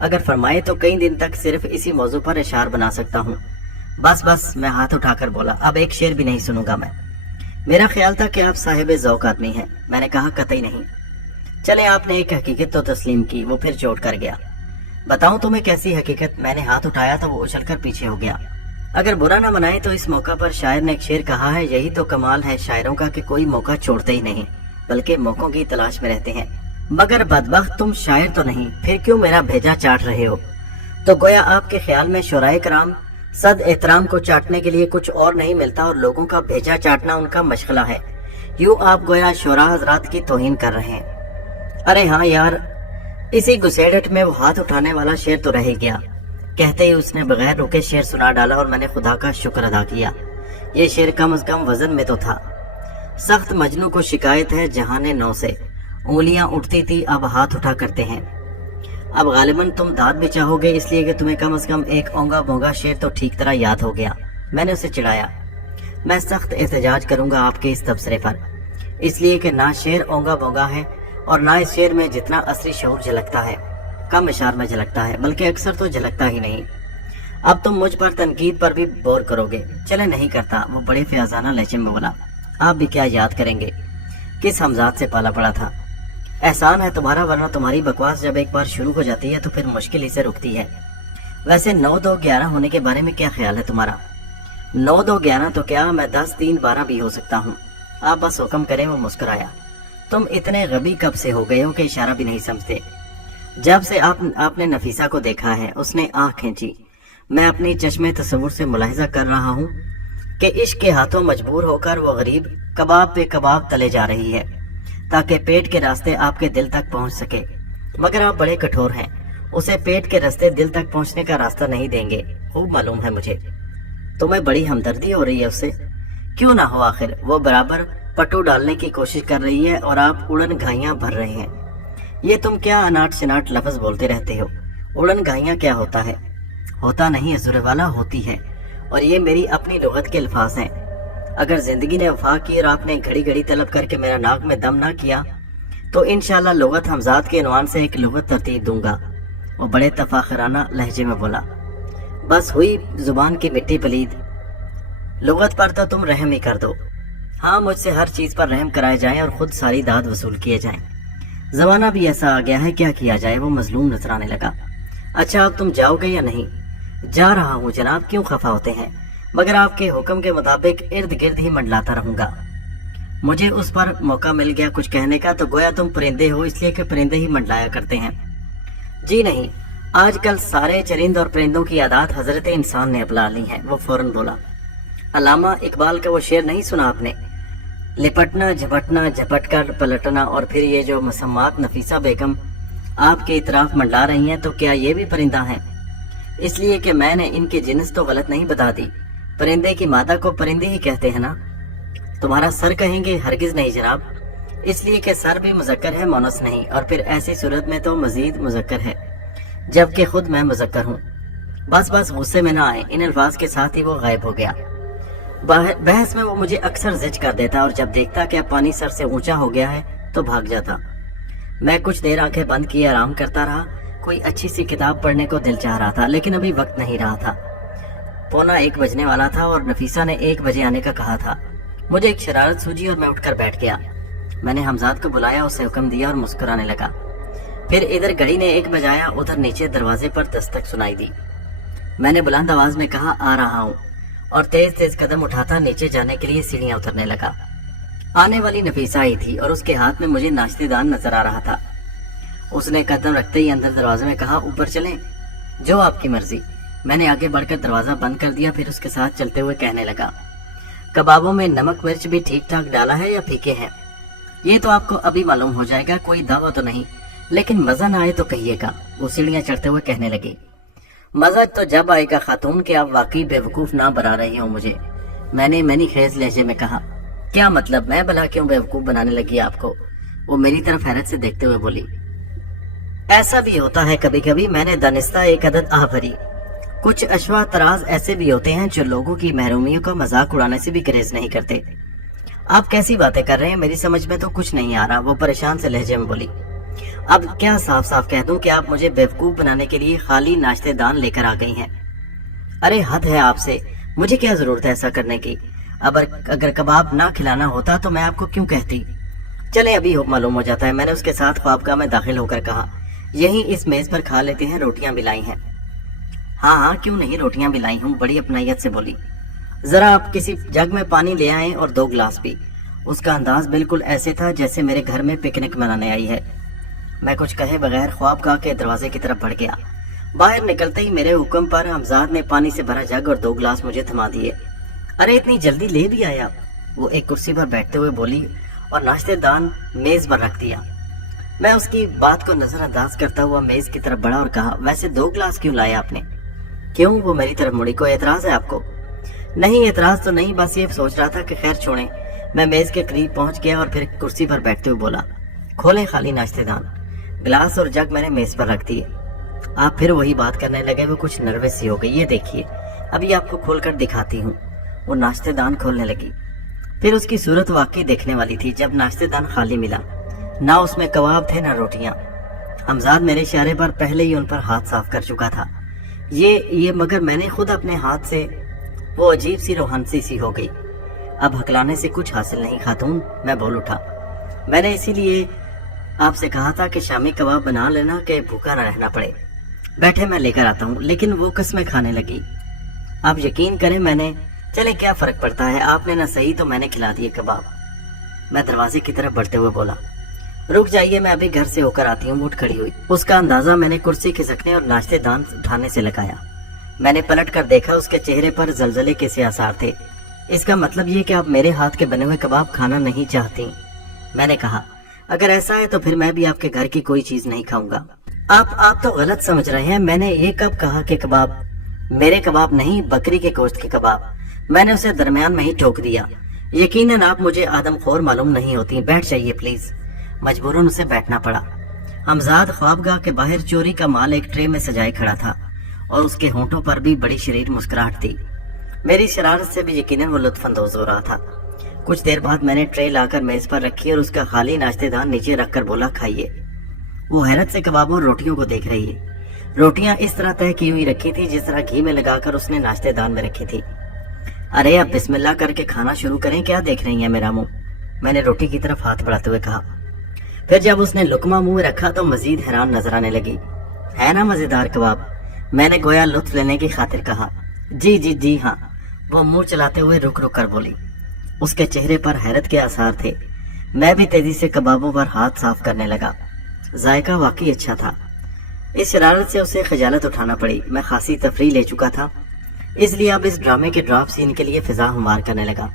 अगर फरमाए तो कई दिन तक सिर्फ इसी मौजू पर इशार बना सकता हूँ। बस मैं हाथ उठाकर बोला, अब एक शेर भी नहीं सुनूंगा मैं। मेरा ख्याल था कि आप साहिब ज़ौक़ आदमी हैं। मैंने कहा, कतई नहीं। चले, आपने एक हकीकत तो तस्लीम की। वो फिर चोट कर गया। बताऊं तुम्हें कैसी हकीकत। मैंने हाथ उठाया तो वो उछलकर पीछे हो गया। अगर बुरा ना मनाए तो इस मौका पर शायर ने एक शेर कहा है, यही तो कमाल है शायरों का कि कोई मौका छोड़ते ही नहीं, बल्कि मौकों की तलाश में रहते हैं। मगर बदबख्त तुम शायर तो नहीं, फिर क्यों मेरा भेजा चाट रहे हो। तो गोया आपके ख्याल में शोराए कराम सद एहतराम को चाटने के लिए कुछ और नहीं मिलता और लोगों का भेजा चाटना उनका मशगला है। यूं आप गोया शोरा हजरात की तौहीन कर रहे हैं। अरे हाँ यार, इसी गुस्सेड़ट में वो हाथ उठाने वाला शेर तो रह ही गया। कहते ही उसने बगैर रुके शेर सुना डाला और मैंने खुदा का शुक्र अदा किया। ये शेर कम से कम वजन में तो था। सख्त मजनू को शिकायत है जहाने नौ से, उंगलियां उठती थी अब हाथ उठा करते हैं। अब गालिबन तुम दाद भी चाहोगे, इसलिए कि तुम्हें कम से कम एक ओंगा बोंगा शेर तो ठीक तरह याद हो गया। मैंने उसे चिढ़ाया, मैं सख्त एहतजाज करूंगा आपके इस तबसरे पर, इसलिए कि ना शेर ओंगा बोंगा है और ना इस शेर में जितना असली शऊर झलकता है कम इशार में झलकता है, बल्कि अक्सर तो झलकता ही नहीं। अब तुम मुझ पर तनकीद पर भी बोर करोगे। चले, नहीं करता। वो बड़े फियाजाना लहजे में बोला, आप भी क्या याद करेंगे, किस हमजाद से पाला पड़ा था। एहसान है तुम्हारा, वरना तुम्हारी बकवास जब एक बार शुरू हो जाती है तो फिर मुश्किल ही से रुकती है। वैसे 9-2-11 होने के बारे में क्या ख्याल है तुम्हारा। 9-2-11 तो क्या, मैं 10-3-12 भी हो सकता हूँ। आप बस हुक्म करें। वो मुस्कुराया। तुम इतने गबी कब से हो गए हो कि इशारा भी नहीं समझते। जब से आपने नफीसा को देखा है। उसने आंख खींची। मैं अपनी चश्मे तस्वुर से मुलाहिजा कर रहा हूँ कि इश्क के हाथों मजबूर होकर वो गरीब कबाब पे कबाब तले जा रही है ताकि पेट के रास्ते आपके दिल तक पहुंच सके। मगर आप बड़े कठोर हैं, उसे पेट के रास्ते दिल तक पहुंचने का रास्ता नहीं देंगे। खूब मालूम है मुझे। तुम्हें बड़ी हमदर्दी हो रही है उससे। क्यों ना हो, आखिर वो बराबर पट्टू डालने की कोशिश कर रही है और आप उड़न घाइयां भर रहे हैं। ये तुम क्या अनाट शनाट लफ्ज बोलते रहते हो। उड़न घाइयां क्या होता है। होता नहीं अज़ुर वाला, होती है। और ये मेरी अपनी लुगत के अल्फाज हैं। अगर जिंदगी ने वफा की और आपने घड़ी घड़ी तलब करके मेरा नाक में दम ना किया तो इंशाल्लाह लुगत हमजाद के इनवान से एक लुगत तरतीब दूंगा। वो बड़े तफाखराना लहजे में बोला, बस हुई जुबान की मिट्टी पलीद। लुगत पर तो तुम रहम ही कर दो। हाँ, मुझसे हर चीज पर रहम कराए जाए और खुद सारी दाद वसूल किए जाएं। जमाना भी ऐसा आ गया है, क्या किया जाए। वो मजलूम नजर आने लगा। अच्छा, अब तुम जाओगे या नहीं। जा रहा हूँ जनाब, क्यों खफा होते हैं, मगर आपके हुक्म के मुताबिक इर्द गिर्द ही मंडलाता रहूंगा। मुझे उस पर मौका मिल गया कुछ कहने का तो गोया तुम परिंदे हो, इसलिए कि परिंदे ही मंडलाया करते हैं। जी नहीं, आजकल सारे चरिंद और परिंदों की आदत हजरत इंसान ने अपना ली है। वो फौरन बोला, अल्लामा इकबाल का वो शेर नहीं सुना आपने? लिपटना झपटना झपट कर पलटना, और फिर ये जो मसम्मात नफीसा बेगम आपके इतराफ मंडला रही हैं, तो क्या ये भी परिंदा हैं? इसलिए कि मैंने इनकी जिन्स तो गलत नहीं बता दी। परिंदे की मादा को परिंदे ही कहते हैं ना। तुम्हारा सर कहेंगे? हरगिज नहीं जनाब, इसलिए कि सर भी मुजक्कर है, मोनस नहीं, और फिर ऐसी सूरत में तो मजीद मुजक्कर है, जबकि खुद मैं मुजक्कर हूँ। बस बस गुस्से में ना आए। इन अल्फाज के साथ ही वो गायब हो गया। बहस में वो मुझे अक्सर जिज कर देता, और जब देखता कि अब पानी सर से ऊंचा हो गया है तो भाग जाता। मैं कुछ देर आंखें बंद किए आराम करता रहा। कोई अच्छी सी किताब पढ़ने को दिल चाह रहा था, लेकिन अभी वक्त नहीं रहा था। 1:45 बजने वाला था और नफीसा ने 1 बजे आने का कहा था। मुझे एक शरारत सूझी और मैं उठकर बैठ गया। मैंने हमजाद को बुलाया, उसे हुक्म दिया और मुस्कुराने लगा। फिर इधर घड़ी ने 1 बजाया, उधर नीचे दरवाजे पर दस्तक सुनाई दी। मैंने बुलंद आवाज में कहा, आ रहा हूँ, और तेज तेज कदम उठाता नीचे जाने के लिए सीढ़ियां उतरने लगा। आने वाली नफीसा आई थी और उसके हाथ में मुझे नाश्तेदान नजर आ रहा था। उसने कदम रखते ही अंदर दरवाजे में कहा, ऊपर चलें? जो आपकी मर्जी। मैंने आगे बढ़कर दरवाजा बंद कर दिया, फिर उसके साथ चलते हुए कहने लगा, कबाबों में नमक मिर्च भी ठीक ठाक डाला है या फीके हैं? ये तो आपको अभी मालूम हो जाएगा, कोई दावा तो नहीं, लेकिन मजा ना आए तो कहिएगा। वो सीढ़ियां चढ़ते हुए कहने लगी, मजा तो जब आएगा खातून कि आप वाकई बेवकूफ ना बना रही हो मुझे। मैंने खेज लहजे में कहा, क्या मतलब? मैं भला क्यों बेवकूफ बनाने लगी आपको? वो मेरी तरफ हैरत से देखते हुए बोली, ऐसा भी होता है कभी कभी। मैंने दानिस्ता एक अदद आह भरी। कुछ अशवा तराज ऐसे भी होते हैं जो लोगों की महरूमियों का मजाक उड़ाने से भी गरेज नहीं करते। आप कैसी बातें कर रहे हैं? मेरी समझ में तो कुछ नहीं आ रहा। वो परेशान से लहजे में बोली, अब क्या साफ साफ कह दूं कि आप मुझे बेवकूफ बनाने के लिए खाली नाश्तेदान लेकर आ गई हैं? अरे हद है आपसे, मुझे क्या जरूरत है ऐसा करने की? अगर कबाब ना खिलाना होता तो मैं आपको क्यों कहती? चले अभी मालूम हो जाता है। मैंने उसके साथ ख्वाबगाह में दाखिल होकर कहा, यहीं इस मेज पर खा लेते हैं, रोटियां भी लाई हैं। हाँ हाँ क्यों नहीं, रोटियां भी लाई हूँ, बड़ी अपनायत से बोली। जरा आप किसी जग में पानी ले आए और 2 गिलास भी। उसका अंदाज बिल्कुल ऐसे था जैसे मेरे घर में पिकनिक मनाने आई है। मैं कुछ कहे बगैर ख्वाबगाह के दरवाजे की तरफ बढ़ गया। बाहर निकलते ही मेरे हुक्म पर हमजाद ने पानी से भरा जग और 2 गिलास मुझे थमा दिए। अरे इतनी जल्दी ले भी आए आप? वो एक कुर्सी पर बैठते हुए बोली और नाश्तेदान मेज पर रख दिया। मैं उसकी बात को नजरअंदाज करता हुआ मेज की तरफ बढ़ा और कहा, वैसे 2 गिलास क्यों लाए आपने? क्यों? वो मेरी तरफ मुड़ी। कोई एतराज है आपको? नहीं एतराज तो नहीं, बस ये सोच रहा था कि खैर छोड़ें। मैं मेज के करीब पहुंच गया और फिर कुर्सी पर बैठते हुए बोला, खोलें खाली नाश्तेदान। गिलास और जग मैंने मेज पर रख दिए। आप फिर वही बात करने लगे। वो कुछ नर्वस सी हो गई। ये देखिए अभी आपको खोलकर दिखाती हूँ। वो नाश्तेदान खोलने लगी। फिर उसकी सूरत वाकई देखने वाली थी। जब नाश्तेदान खाली मिला, ना उसमें कबाब थे ना रोटियां। हमजाद मेरे इशारे पर पहले ही उन पर हाथ साफ कर चुका था। ये मगर मैंने खुद अपने हाथ से। वो अजीब सी रोहनसी सी हो गई। अब हकलाने से कुछ हासिल नहीं खातून, मैं बोल उठा। मैंने इसीलिए आपसे कहा था कि शामी कबाब बना लेना कि भूखा न रहना पड़े। बैठे, मैं लेकर आता हूँ। लेकिन वो कस्में खाने लगी। आप यकीन करें मैंने, चले क्या फर्क पड़ता है, आपने ना सही तो मैंने खिला दिए कबाब। मैं दरवाजे की तरफ बढ़ते हुए बोला, रुक जाइए, मैं अभी घर से होकर आती हूँ। उठ खड़ी हुई। उसका अंदाजा मैंने कुर्सी खिसकने और नाश्तेदान उठाने से लगाया। मैंने पलट कर देखा, उसके चेहरे पर जलजले के से आसार थे। इसका मतलब ये कि आप मेरे हाथ के बने हुए कबाब खाना नहीं चाहती? मैंने कहा, अगर ऐसा है तो फिर मैं भी आपके घर की कोई चीज नहीं खाऊंगा। आप तो गलत समझ रहे हैं। मैंने ये कब कहा कि कबाब? मेरे कबाब नहीं, बकरी के गोश्त के कबाब। मैंने उसे दरमियान में ही ठोक दिया। यकीनन आप मुझे आदमखोर मालूम नहीं होती। बैठ जाइए प्लीज। मजबूरन उसे बैठना पड़ा। हमजाद ख्वाबगाह के बाहर चोरी का माल एक ट्रे में सजाए खड़ा था और उसके होंठों पर भी बड़ी शरीर मुस्कुराहट थी। मेरी शरारत से भी यकीनन वो लुत्फअंदोज हो रहा था। कुछ देर बाद मैंने ट्रे लाकर मेज पर रखी और उसका खाली नाश्तेदान नीचे रखकर बोला, खाइए। वो हैरत से कबाबों और रोटियों को देख रही है। रोटियां इस तरह तय की हुई रखी थी जिस तरह घी में लगाकर उसने नाश्तेदान में रखी थी। अरे अब बिस्मिल्लाह करके खाना शुरू करें, क्या देख रही है मेरा मुंह? मैंने रोटी की तरफ हाथ बढ़ाते हुए कहा। फिर जब उसने लुकमा मुंह में रखा तो मजीद हैरान नजर आने लगी। है ना मजेदार कबाब? मैंने गोया लुत्फ लेने की खातिर कहा। जी हाँ। वो मुंह चलाते हुए रुक रुक कर बोली। उसके चेहरे पर हैरत के आसार थे। मैं भी तेजी से कबाबों पर हाथ साफ करने लगा। जायका वाकई अच्छा था। इस शरारत से उसे खजालत उठाना पड़ी। मैं खासी तफरीह ले चुका था, इसलिए अब इस ड्रामे के ड्रॉप सीन के लिए फिजा हुमार करने लगा।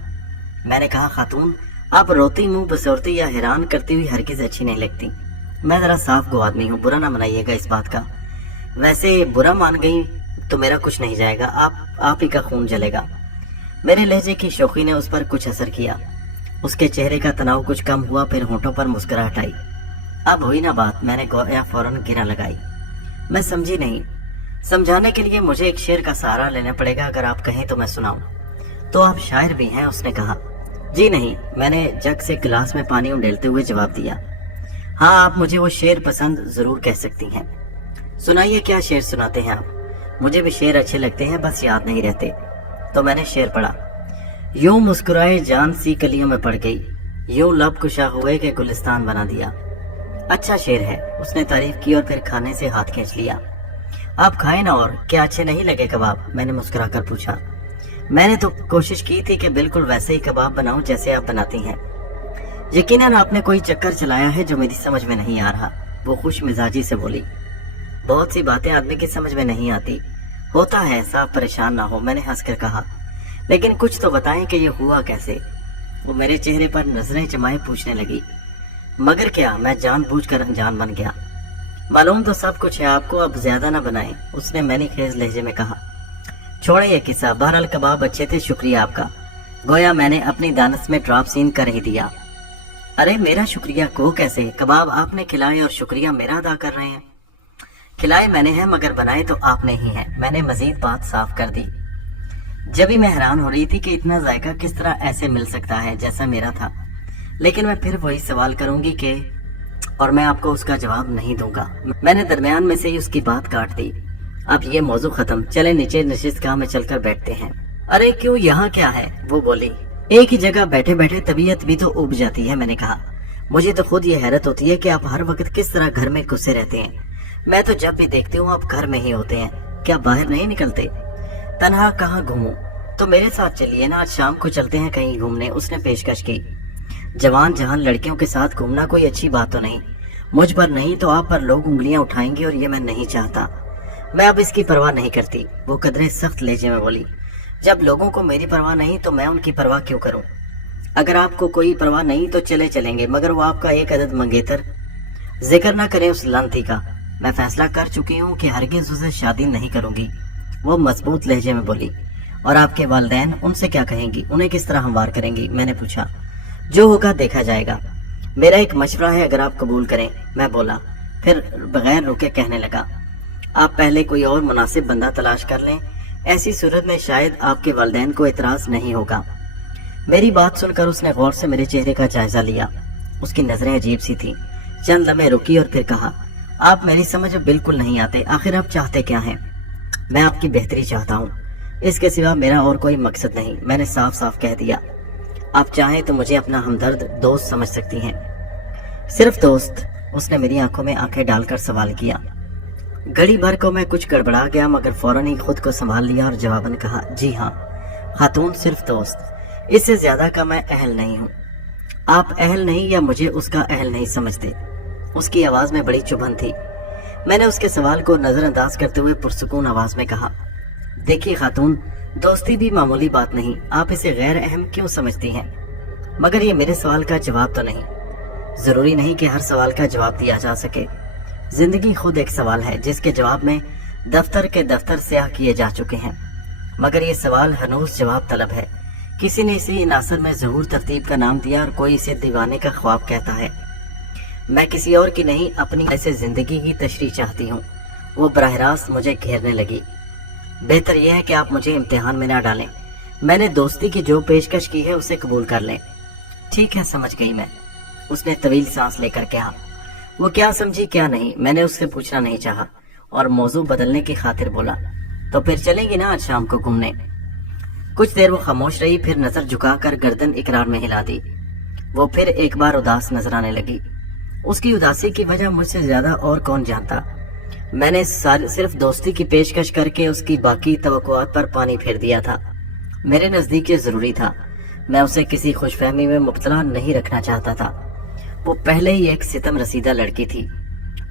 मैंने कहा, खातून आप रोती मुंह बसौरती या हैरान करती हुई हरगिज अच्छी नहीं लगती। मैं जरा साफ गो आदमी हूँ, बुरा ना मनाइएगा इस बात का। वैसे बुरा मान गई तो मेरा कुछ नहीं जाएगा, आप ही का खून जलेगा। मेरे लहजे की शौकी ने उस पर कुछ असर किया। उसके चेहरे का तनाव कुछ कम हुआ, फिर होंठों पर मुस्कुराहट आई। अब हुई ना बात, मैंने गोया फौरन गिरा लगाई। मैं समझी नहीं। समझाने के लिए मुझे एक शेर का सहारा लेना पड़ेगा, अगर आप कहें तो मैं सुनाऊं। तो आप शायर भी हैं? उसने कहा। जी नहीं, मैंने जग से गिलास में पानी उंडेलते हुए जवाब दिया। हाँ, आप मुझे वो शेर पसंद जरूर कह सकती हैं। सुनाइए, क्या शेर सुनाते हैं आप? मुझे भी शेर अच्छे लगते हैं, बस याद नहीं रहते। तो मैंने शेर पढ़ा। यूं मुस्कुराए जान सी कलियों में पड़ गई, यूं लब कुशा हुए के गुलिस्तान बना दिया। अच्छा शेर है, उसने तारीफ की और फिर खाने से हाथ खींच लिया। आप खाएं ना, और क्या अच्छे नहीं लगे कबाब? मैंने मुस्कुराकर पूछा। मैंने तो कोशिश की थी कि बिल्कुल वैसे ही कबाब बनाऊं जैसे आप बनाती हैं। यकीनन आपने कोई चक्कर चलाया है जो मेरी समझ में नहीं आ रहा, वो खुश मिजाजी से बोली। बहुत सी बातें आदमी की समझ में नहीं आती, होता है ऐसा, परेशान ना हो, मैंने हंसकर कहा। लेकिन कुछ तो बताएं कि ये हुआ कैसे? वो मेरे चेहरे पर नजरें जमाए पूछने लगी। मगर क्या, मैं जानबूझकर अनजान बन गया। मालूम तो सब कुछ है आपको, अब ज्यादा ना बनाएं, उसने मैंने खेज लहजे में कहा। छोड़े ये किस्सा, बहरहाल कबाब अच्छे थे, शुक्रिया आपका। गोया मैंने अपनी दानत में ड्रॉप सीन कर ही दिया। अरे मेरा शुक्रिया को कैसे? कबाब आपने खिलाए और शुक्रिया मेरा अदा कर रहे हैं। खिलाए मैंने हैं, मगर बनाए तो आपने ही हैं। मैंने मजीद बात साफ कर दी। जब भी मैं हैरान हो रही थी कि इतना जायका किस तरह ऐसे मिल सकता है जैसा मेरा था, लेकिन मैं फिर वही सवाल करूंगी कि, और मैं आपको उसका जवाब नहीं दूंगा। मैंने दरमियान में से ही उसकी बात काट दी। अब ये मौजू खत्म, चले नीचे नशिस्तगाह में चलकर बैठते हैं। अरे क्यों, यहाँ क्या है? वो बोली। एक ही जगह बैठे बैठे तबीयत भी तो उब जाती है, मैंने कहा। मुझे तो खुद ये हैरत होती है कि आप हर वक्त किस तरह घर में घुसे रहते हैं। मैं तो जब भी देखती हूँ आप घर में ही होते हैं, क्या बाहर नहीं निकलते? तन्हा कहाँ घूमूं? तो मेरे साथ चलिए ना, आज शाम को चलते हैं कहीं घूमने, उसने पेशकश की। जवान जहान लड़कियों के साथ घूमना कोई अच्छी बात तो नहीं, मुझ पर नहीं तो आप पर लोग उंगलियां उठाएंगे और ये मैं नहीं चाहता। मैं अब इसकी परवाह नहीं करती, वो कदरे सख्त लहजे में बोली। जब लोगों को मेरी परवाह नहीं तो मैं उनकी परवाह क्यों करूं? अगर आपको कोई परवाह नहीं तो चले चलेंगे, मगर वो आपका एक अदद मंगेतर। जिक्र ना करें उस लानती का, मैं फैसला कर चुकी हूँ कि हरगिज उसे शादी नहीं करूंगी, वो मजबूत लहजे में बोली। और आपके वालिदैन, उनसे क्या कहेंगी? उन्हें किस तरह हमवार करेंगी? मैंने पूछा। जो होगा देखा जाएगा, मेरा एक मशवरा है, अगर आप कबूल करें, मैं बोला। फिर बगैर रुके कहने लगा, आप पहले कोई और मुनासिब बंदा तलाश कर लें, ऐसी सूरत में शायद आपके वालिदैन को एतराज नहीं होगा। मेरी बात सुनकर उसने गौर से मेरे चेहरे का जायजा लिया। उसकी नजरें अजीब सी थी। चंद लम्हे रुकी और फिर कहा, आप मेरी समझ बिल्कुल नहीं आते। आखिर आप चाहते क्या हैं? मैं आपकी बेहतरी चाहता हूँ, इसके सिवा मेरा और कोई मकसद नहीं, मैंने साफ साफ कह दिया। आप चाहें तो मुझे अपना हमदर्द दोस्त समझ सकती हैं। सिर्फ दोस्त? उसने मेरी आंखों में आंखें डालकर सवाल किया। घड़ी भर को मैं कुछ गड़बड़ा गया, मगर फौरन ही खुद को संभाल लिया और जवाबन कहा, जी हाँ खातून, सिर्फ दोस्त, इससे ज्यादा का मैं अहल नहीं हूँ। आप अहल नहीं या मुझे उसका अहल नहीं समझते? उसकी आवाज में बड़ी चुभन थी। मैंने उसके सवाल को नजरअंदाज करते हुए पुरसुकून आवाज में कहा, देखिए खातून, दोस्ती भी मामूली बात नहीं, आप इसे गैर अहम क्यों समझती हैं? मगर ये मेरे सवाल का जवाब तो नहीं। जरूरी नहीं कि हर सवाल का जवाब दिया जा सके। जिंदगी खुद एक सवाल है जिसके जवाब में दफ्तर के दफ्तर स्याह किए जा चुके हैं, मगर ये सवाल हनूस जवाब तलब है। किसी ने इसे नासर में ज़हूर तरतीब का नाम दिया और कोई इसे दीवाने का ख्वाब कहता है। मैं किसी और की नहीं, अपनी ऐसे जिंदगी की तशरीह चाहती हूँ। वो बराह रास्त मुझे घेरने लगी। बेहतर यह है कि आप मुझे इम्तिहान में ना डालें। मैंने दोस्ती की जो पेशकश की है उसे कबूल कर लें। ठीक है, समझ गई मैं, उसने तवील सांस लेकर कहा। वो क्या समझी क्या नहीं, मैंने उससे पूछना नहीं चाहा और मौजू बदलने की खातिर बोला, तो फिर चलेंगे ना आज शाम को घूमने? कुछ देर वो खामोश रही, फिर नजर झुकाकर गर्दन इकरार में हिला दी। वो फिर एक बार उदास नजर आने लगी। उसकी उदासी की वजह मुझसे ज्यादा और कौन जानता। मैंने सिर्फ दोस्ती की पेशकश करके उसकी बाकी तवक्कुआत पर पानी फेर दिया था। मेरे नजदीक ये जरूरी था। मैं उसे किसी खुशफहमी में मुब्तला नहीं रखना चाहता था। वो पहले ही एक सितम रसीदा लड़की थी।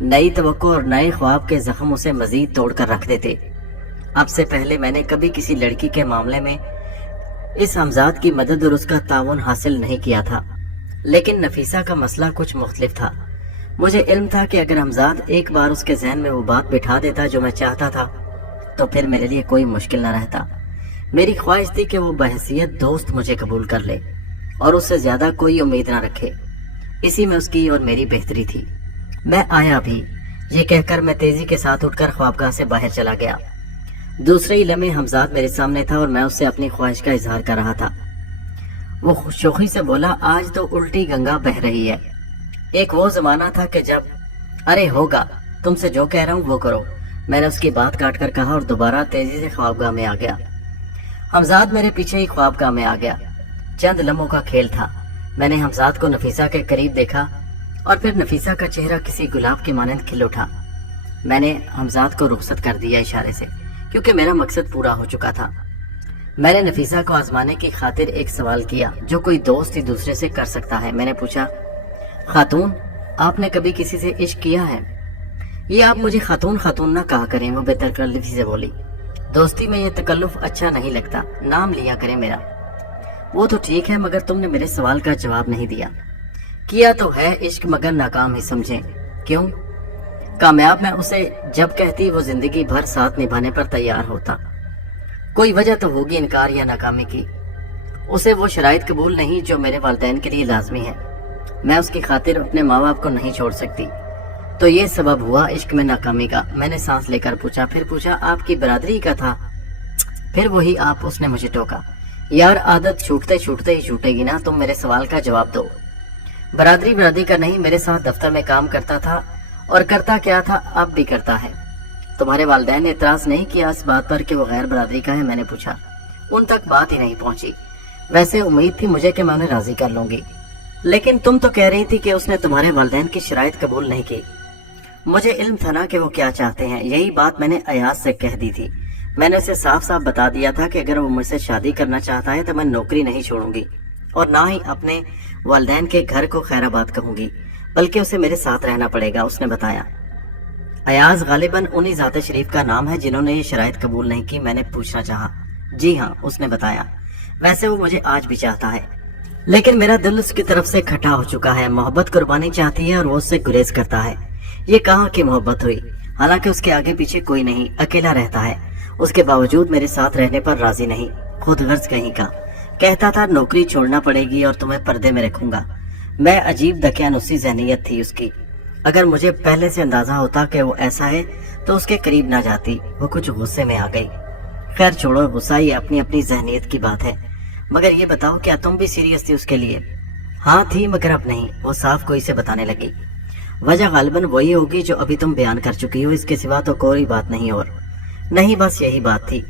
नई तवक्को और नए ख्वाब के जख्म उसे मजीद तोड़कर रख देते। अब से पहले मैंने कभी किसी लड़की के मामले में इस हमजाद की मदद और उसका ताउन हासिल नहीं किया था, लेकिन नफीसा का मसला कुछ मुख्तलिफ था। मुझे इल्म था कि अगर हमजाद एक बार उसके जहन में वो बात बिठा देता जो मैं चाहता था, तो फिर मेरे लिए कोई मुश्किल न रहता। मेरी ख्वाहिश थी कि वो बहैसियत दोस्त मुझे कबूल कर ले और उससे ज्यादा कोई उम्मीद न रखे। इसी में उसकी और मेरी बेहतरी थी। मैं आया भी, ये कहकर मैं तेजी के साथ उठकर ख्वाबगाह से बाहर चला गया। दूसरे ही लम्हे हमजाद मेरे सामने था और मैं उससे अपनी ख्वाहिश का इजहार कर रहा था। वो शोखी से बोला, आज तो उल्टी गंगा बह रही है। एक वो जमाना था कि जब अरे होगा, तुमसे जो कह रहा हूँ वो करो, मैंने उसकी बात काट कर कहा और दोबारा तेजी से ख्वाबगाह में आ गया। हमजाद मेरे पीछे ही ख्वाबगाह में आ गया। चंद लम्हों का खेल था। मैंने हमजाद को नफीसा के करीब देखा और फिर नफीसा का चेहरा किसी गुलाब के मानंद खिल उठा। मैंने हमजाद को रुखसत कर दिया इशारे से, क्योंकि मेरा मकसद पूरा हो चुका था। मैंने नफीसा को आजमाने की खातिर एक सवाल किया जो कोई दोस्त ही दूसरे से कर सकता है। मैंने पूछा, खातून, आपने कभी किसी से इश्क किया है? ये आप मुझे खातून खातून ना कहा करें, वो बेतकल्लुफी से बोली। दोस्ती में ये तकल्लुफ अच्छा नहीं लगता, नाम लिया करें मेरा। वो तो ठीक है, मगर तुमने मेरे सवाल का जवाब नहीं दिया। किया तो है इश्क, मगर नाकाम ही समझे। क्यों? कामयाब मैं उसे जब कहती वो जिंदगी भर साथ निभाने पर तैयार होता। कोई वजह तो होगी इनकार या नाकामी की। उसे वो शराइत कबूल नहीं जो मेरे वालिदैन के लिए लाजमी है। मैं उसकी खातिर अपने माँ बाप को नहीं छोड़ सकती। तो ये सबब हुआ इश्क में नाकामी का। मैंने सांस लेकर पूछा, फिर पूछा, आपकी बरादरी का था? फिर वही आप, उसने मुझे टोका। यार, आदत छूटते छूटते ही छूटेगी ना, तुम मेरे सवाल का जवाब दो। बरादरी का नहीं, मेरे साथ दफ्तर में काम करता था और करता क्या था अब भी करता है। तुम्हारे वालिदैन ने इतराज नहीं किया इस बात पर कि वो गैर बरादरी का है? मैंने पूछा। उन तक बात ही नहीं पहुंची। वैसे उम्मीद थी मुझे कि मैं उन्हें राजी कर लूंगी, लेकिन तुम तो कह रही थी कि उसने तुम्हारे वालिदैन की शराइत कबूल नहीं की। मुझे इल्म था ना कि वो क्या चाहते हैं। यही बात मैंने अयाज से कह दी थी। मैंने उसे साफ साफ बता दिया था कि अगर वो मुझसे शादी करना चाहता है तो मैं नौकरी नहीं छोड़ूंगी और ना ही अपने वालिदैन के घर को खैराबाद कहूंगी, बल्कि उसे मेरे साथ रहना पड़ेगा, उसने बताया। अयाज गालिबन उन्हीं ज़ात शरीफ का नाम है जिन्होंने ये शराइत कबूल नहीं की। मैंने पूछना चाहा। जी हाँ, उसने बताया। वैसे वो मुझे आज भी चाहता है, लेकिन मेरा दिल उसकी तरफ से खटा हो चुका है। मोहब्बत कुर्बानी चाहती है और वो उससे गुरेज करता है। ये कहाँ की मोहब्बत हुई? हालांकि उसके आगे पीछे कोई नहीं, अकेला रहता है। उसके बावजूद मेरे साथ रहने पर राजी नहीं, खुद गर्ज कहीं का। कहता था नौकरी छोड़ना पड़ेगी और तुम्हें पर्दे में रखूंगा। मैं अजीब दकियानुसी ज़हनियत थी उसकी। अगर मुझे पहले से अंदाजा होता कि वो ऐसा है तो उसके करीब ना जाती। वो कुछ गुस्से में आ गई। खैर छोड़ो, गुस्सा ही अपनी अपनी ज़हनियत की बात है। मगर ये बताओ, क्या तुम भी सीरियस थी उसके लिए? हाँ थी, मगर अब नहीं, वो साफ कोई से बताने लगी। वजह गालिबन वही होगी जो अभी तुम बयान कर चुकी हो, इसके सिवा तो कोई बात नहीं। और नहीं, बस यही बात थी।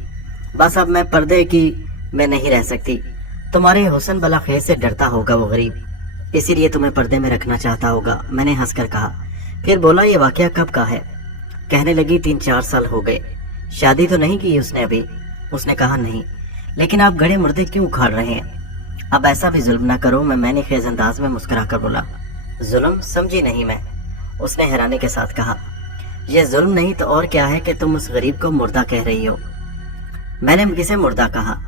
बस अब मैं पर्दे की मैं नहीं रह सकती। तुम्हारे हुस्न बला खैर से डरता होगा वो गरीब, इसीलिए तुम्हें पर्दे में रखना चाहता होगा, मैंने हंसकर कहा। फिर बोला, ये वाकया कब का है? कहने लगी 3-4 साल हो गए। शादी तो नहीं की उसने अभी? उसने कहा नहीं। लेकिन आप गड़े मुर्दे क्यों उखाड़ रहे हैं? अब ऐसा भी जुल्म ना करो, मैंने खेज अंदाज में मुस्कुरा कर बोला। जुल्म? समझी नहीं मैं, उसने हैरानी के साथ कहा। यह जुल्म नहीं तो और क्या है कि तुम उस गरीब को मुर्दा कह रही हो। मैंने किसे मुर्दा कहा?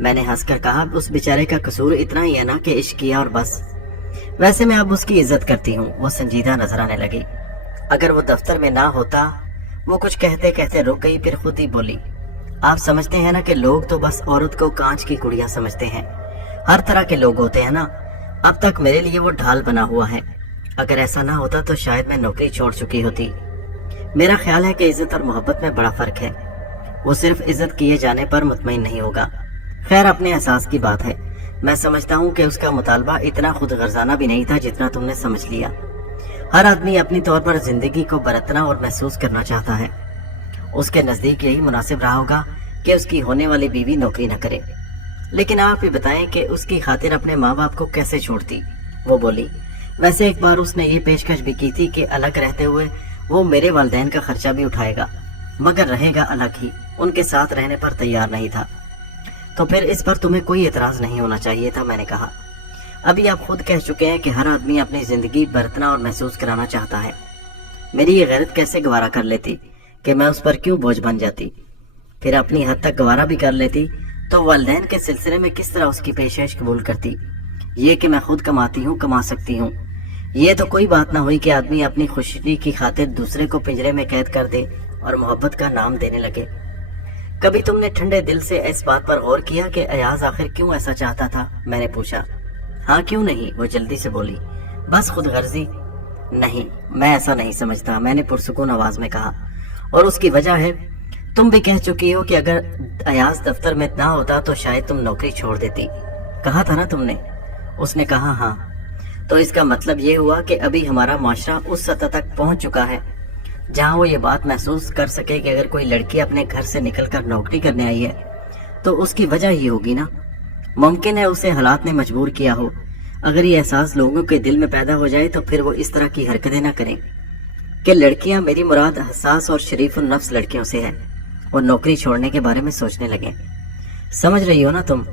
मैंने हंसकर कहा, उस बेचारे का कसूर इतना ही है ना कि इश्क किया और बस। वैसे मैं अब उसकी इज्जत करती हूँ। वो संजीदा नजर आने लगी। अगर वो दफ्तर में ना होता। वो कुछ कहते कहते रुक गई, फिर खुद ही बोली, आप समझते हैं ना कि लोग तो बस औरत को कांच की गुड़िया समझते हैं। हर तरह के लोग होते हैं ना। अब तक मेरे लिए वो ढाल बना हुआ है। अगर ऐसा ना होता तो शायद मैं नौकरी छोड़ चुकी होती। मेरा ख्याल है कि इज्जत और मोहब्बत में बड़ा फर्क है। वो सिर्फ इज्जत किए जाने पर मुतमईन नहीं होगा। खैर, अपने एहसास की बात है। मैं समझता हूँ कि उसका मुतालबा इतना खुद गर्जाना भी नहीं था जितना तुमने समझ लिया। हर आदमी अपनी तौर पर जिंदगी को बरतना और महसूस करना चाहता है। उसके नजदीक यही मुनासिब रहा होगा कि उसकी होने वाली बीवी नौकरी न करे। लेकिन आप ही बताएं कि उसकी खातिर अपने माँ बाप को कैसे छोड़ती? वो बोली, वैसे एक बार उसने ये पेशकश भी की थी कि अलग रहते हुए वो मेरे वालिदैन का खर्चा भी उठाएगा, मगर रहेगा अलग ही। उनके साथ रहने पर तैयार नहीं था। तो फिर इस पर तुम्हें कोई एतराज नहीं होना चाहिए था, मैंने कहा। अभी आप खुद कह चुके हैं कि हर आदमी अपनी जिंदगी बरतना और महसूस कराना चाहता है। मेरी ये गैरत कैसे गवारा कर लेती कि मैं उस पर क्यों बोझ बन जाती। फिर अपनी हद तक गवारा भी कर लेती तो वालिदैन के सिलसिले में किस तरह उसकी पेशकश कबूल करती। ये कि मैं खुद कमाती हूँ, कमा सकती हूँ, ये तो कोई बात ना हुई कि आदमी अपनी खुशी की खातिर दूसरे को पिंजरे में कैद कर दे और मोहब्बत का नाम देने लगे। कभी तुमने ठंडे दिल से इस बात पर गौर किया कि अयाज आखिर क्यों ऐसा चाहता था? मैंने पूछा। हाँ क्यों नहीं, वो जल्दी से बोली। बस खुद गर्जी? नहीं, मैं ऐसा नहीं समझता, मैंने पुरसुकून आवाज में कहा। और उसकी वजह है, तुम भी कह चुकी हो कि अगर अयाज दफ्तर में ना होता तो शायद तुम नौकरी छोड़ देती। कहा था ना तुमने? उसने कहा हाँ। तो इसका मतलब ये हुआ कि अभी हमारा माशरा उस सतह तक पहुंच चुका है जहां वो ये बात महसूस कर सके कि अगर कोई लड़की अपने घर से निकलकर नौकरी करने आई है तो उसकी वजह ही होगी ना। मुमकिन है उसे हालात ने मजबूर किया हो। अगर ये एहसास लोगों के दिल में पैदा हो जाए तो फिर वो इस तरह की हरकतें ना करें कि लड़कियां, मेरी मुराद हसास और शरीफ नफ्स लड़कियों से है, और नौकरी छोड़ने के बारे में सोचने लगे। समझ रही हो ना तुम?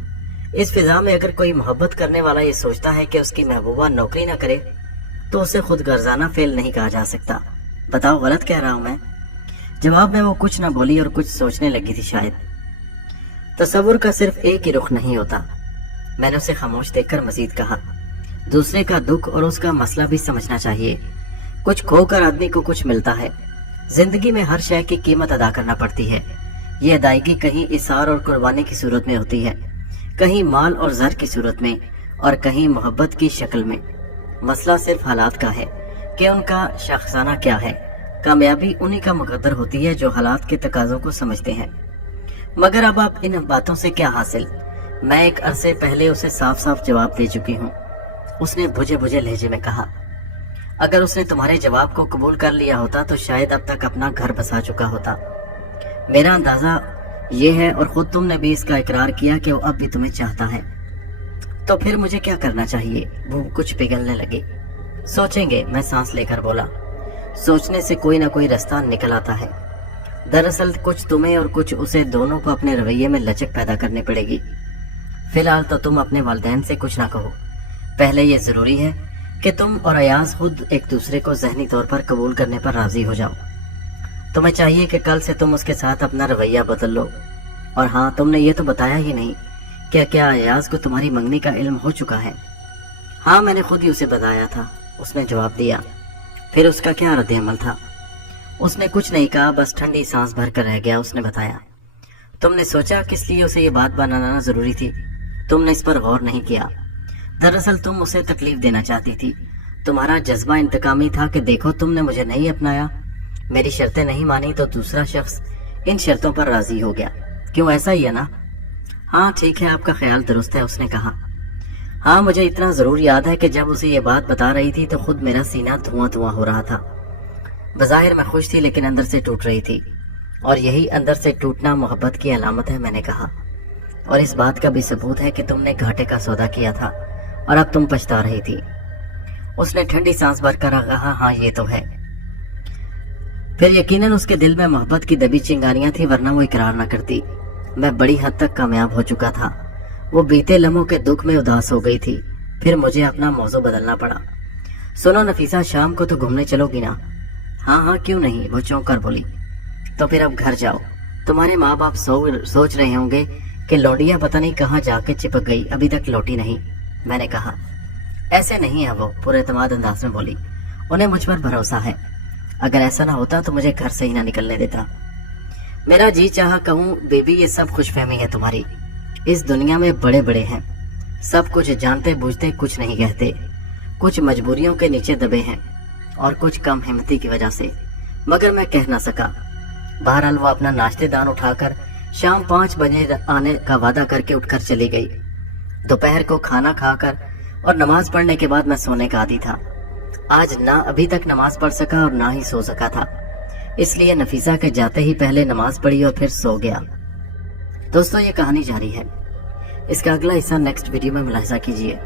इस फिजा में अगर कोई मोहब्बत करने वाला ये सोचता है कि उसकी महबूबा नौकरी ना करे तो उसे खुद गर्जाना फेल नहीं कहा जा सकता। बताओ गलत कह रहा हूं मैं? जवाब में वो कुछ ना बोली और कुछ सोचने लगी थी शायद। तसव्वुर का सिर्फ एक ही रुख नहीं होता। मैंने उसे खामोश देखकर मजीद कहा, दूसरे का दुख और उसका मसला भी समझना चाहिए। कुछ खोकर आदमी को कुछ मिलता है। जिंदगी में हर शय की कीमत अदा करना पड़ती है। ये अदायगी कहीं इसार और कुर्बानी की सूरत में होती है, कहीं माल और जर की सूरत में, और कहीं मोहब्बत की शक्ल में। मसला सिर्फ हालात का है कि उनका शख्साना क्या है। कामयाबी उन्हीं का मुकद्दर होती है जो हालात के तकाजों को समझते हैं। मगर अब आप इन बातों से क्या हासिल? मैं एक अरसे पहले उसे साफ साफ जवाब दे चुकी हूँ। उसने बुझे बुझे लहजे में कहा। अगर उसने तुम्हारे जवाब को कबूल कर लिया होता तो शायद अब तक अपना घर बसा चुका होता। मेरा अंदाजा ये है, और खुद तुमने भी इसका इकरार किया कि वो अब भी तुम्हें चाहता है। तो फिर मुझे क्या करना चाहिए? वो कुछ पिघलने लगी। सोचेंगे, मैं सांस लेकर बोला। सोचने से कोई ना कोई रास्ता निकल आता है। दरअसल कुछ तुम्हें और कुछ उसे, दोनों को अपने रवैये में लचक पैदा करनी पड़ेगी। फिलहाल तो तुम अपने वालिदैन से कुछ ना कहो। पहले ये जरूरी है कि तुम और अयाज खुद एक दूसरे को ज़हनी तौर पर कबूल करने पर राजी हो जाओ। तुम्हें चाहिए कि कल से तुम उसके साथ अपना रवैया बदल लो। और हाँ, तुमने ये तो बताया ही नहीं, क्या अयाज को तुम्हारी मंगनी का इल्म हो चुका है? हाँ, मैंने खुद ही उसे बताया था, उसने जवाब दिया। फिर उसका क्या रद्द-ए-अमल था? उसने कुछ नहीं कहा, बस ठंडी सांस भर कर रह गया। उसने बताया, तुमने सोचा किस लिए उसे ये बात बनाना जरूरी थी? तुमने इस पर गौर नहीं किया। दरअसल तुम उसे तकलीफ देना चाहती थी। तुम्हारा जज्बा इंतकामी था कि देखो तुमने मुझे नहीं अपनाया, मेरी शर्तें नहीं मानी तो दूसरा शख्स इन शर्तों पर राजी हो गया। क्यों, ऐसा ही है ना? हाँ ठीक है, आपका ख्याल दुरुस्त है, उसने कहा। हाँ, मुझे इतना जरूर याद है कि जब उसे ये बात बता रही थी तो खुद मेरा सीना धुआं धुआं हो रहा था। बज़ाहिर मैं खुश थी लेकिन अंदर से टूट रही थी, और यही अंदर से टूटना मोहब्बत की अलामत है, मैंने कहा। और इस बात का भी सबूत है कि तुमने घाटे का सौदा किया था और अब तुम पछता रही थी। उसने ठंडी सांस भरकर कहा, हाँ ये तो है। फिर यकीनन उसके दिल में मोहब्बत की दबी चिंगारियां थी, वरना वो इकरार न करती। मैं बड़ी हद तक कामयाब हो चुका था। वो बीते लम्हों के दुख में उदास हो गई थी। फिर मुझे अपना मौजू बदलना पड़ा। सुनो नफीसा, शाम को तो घूमने चलोगी ना? हाँ हाँ क्यों नहीं, वो चौंक कर बोली। तो फिर अब घर जाओ। तुम्हारे माँ बाप सोच रहे होंगे कि लौंडिया पता नहीं कहाँ जाके चिपक गई, अभी तक लौटी नहीं। मैंने कहा, ऐसे नहीं है वो, पूरे एतमाद अंदाज में बोली। उन्हें मुझ पर भरोसा है। अगर ऐसा ना होता तो मुझे घर से ही ना निकलने देता। मेरा जी चाहा कहूँ, बेबी ये सब खुशफहमी है तुम्हारी। इस दुनिया में बड़े बड़े हैं, सब कुछ जानते बूझते कुछ नहीं कहते। कुछ मजबूरियों के नीचे दबे हैं और कुछ कम हिम्मती की वजह से, मगर मैं कह ना सका। बहरहाल वो अपना नाश्तेदान उठाकर शाम 5 बजे आने का वादा करके उठकर चली गई। दोपहर को खाना खाकर और नमाज पढ़ने के बाद मैं सोने का आदी था। आज ना अभी तक नमाज पढ़ सका और ना ही सो सका था, इसलिए नफीसा के जाते ही पहले नमाज पढ़ी और फिर सो गया। दोस्तों, ये कहानी जारी है। इसका अगला हिस्सा नेक्स्ट वीडियो में मुलाहिजा कीजिए।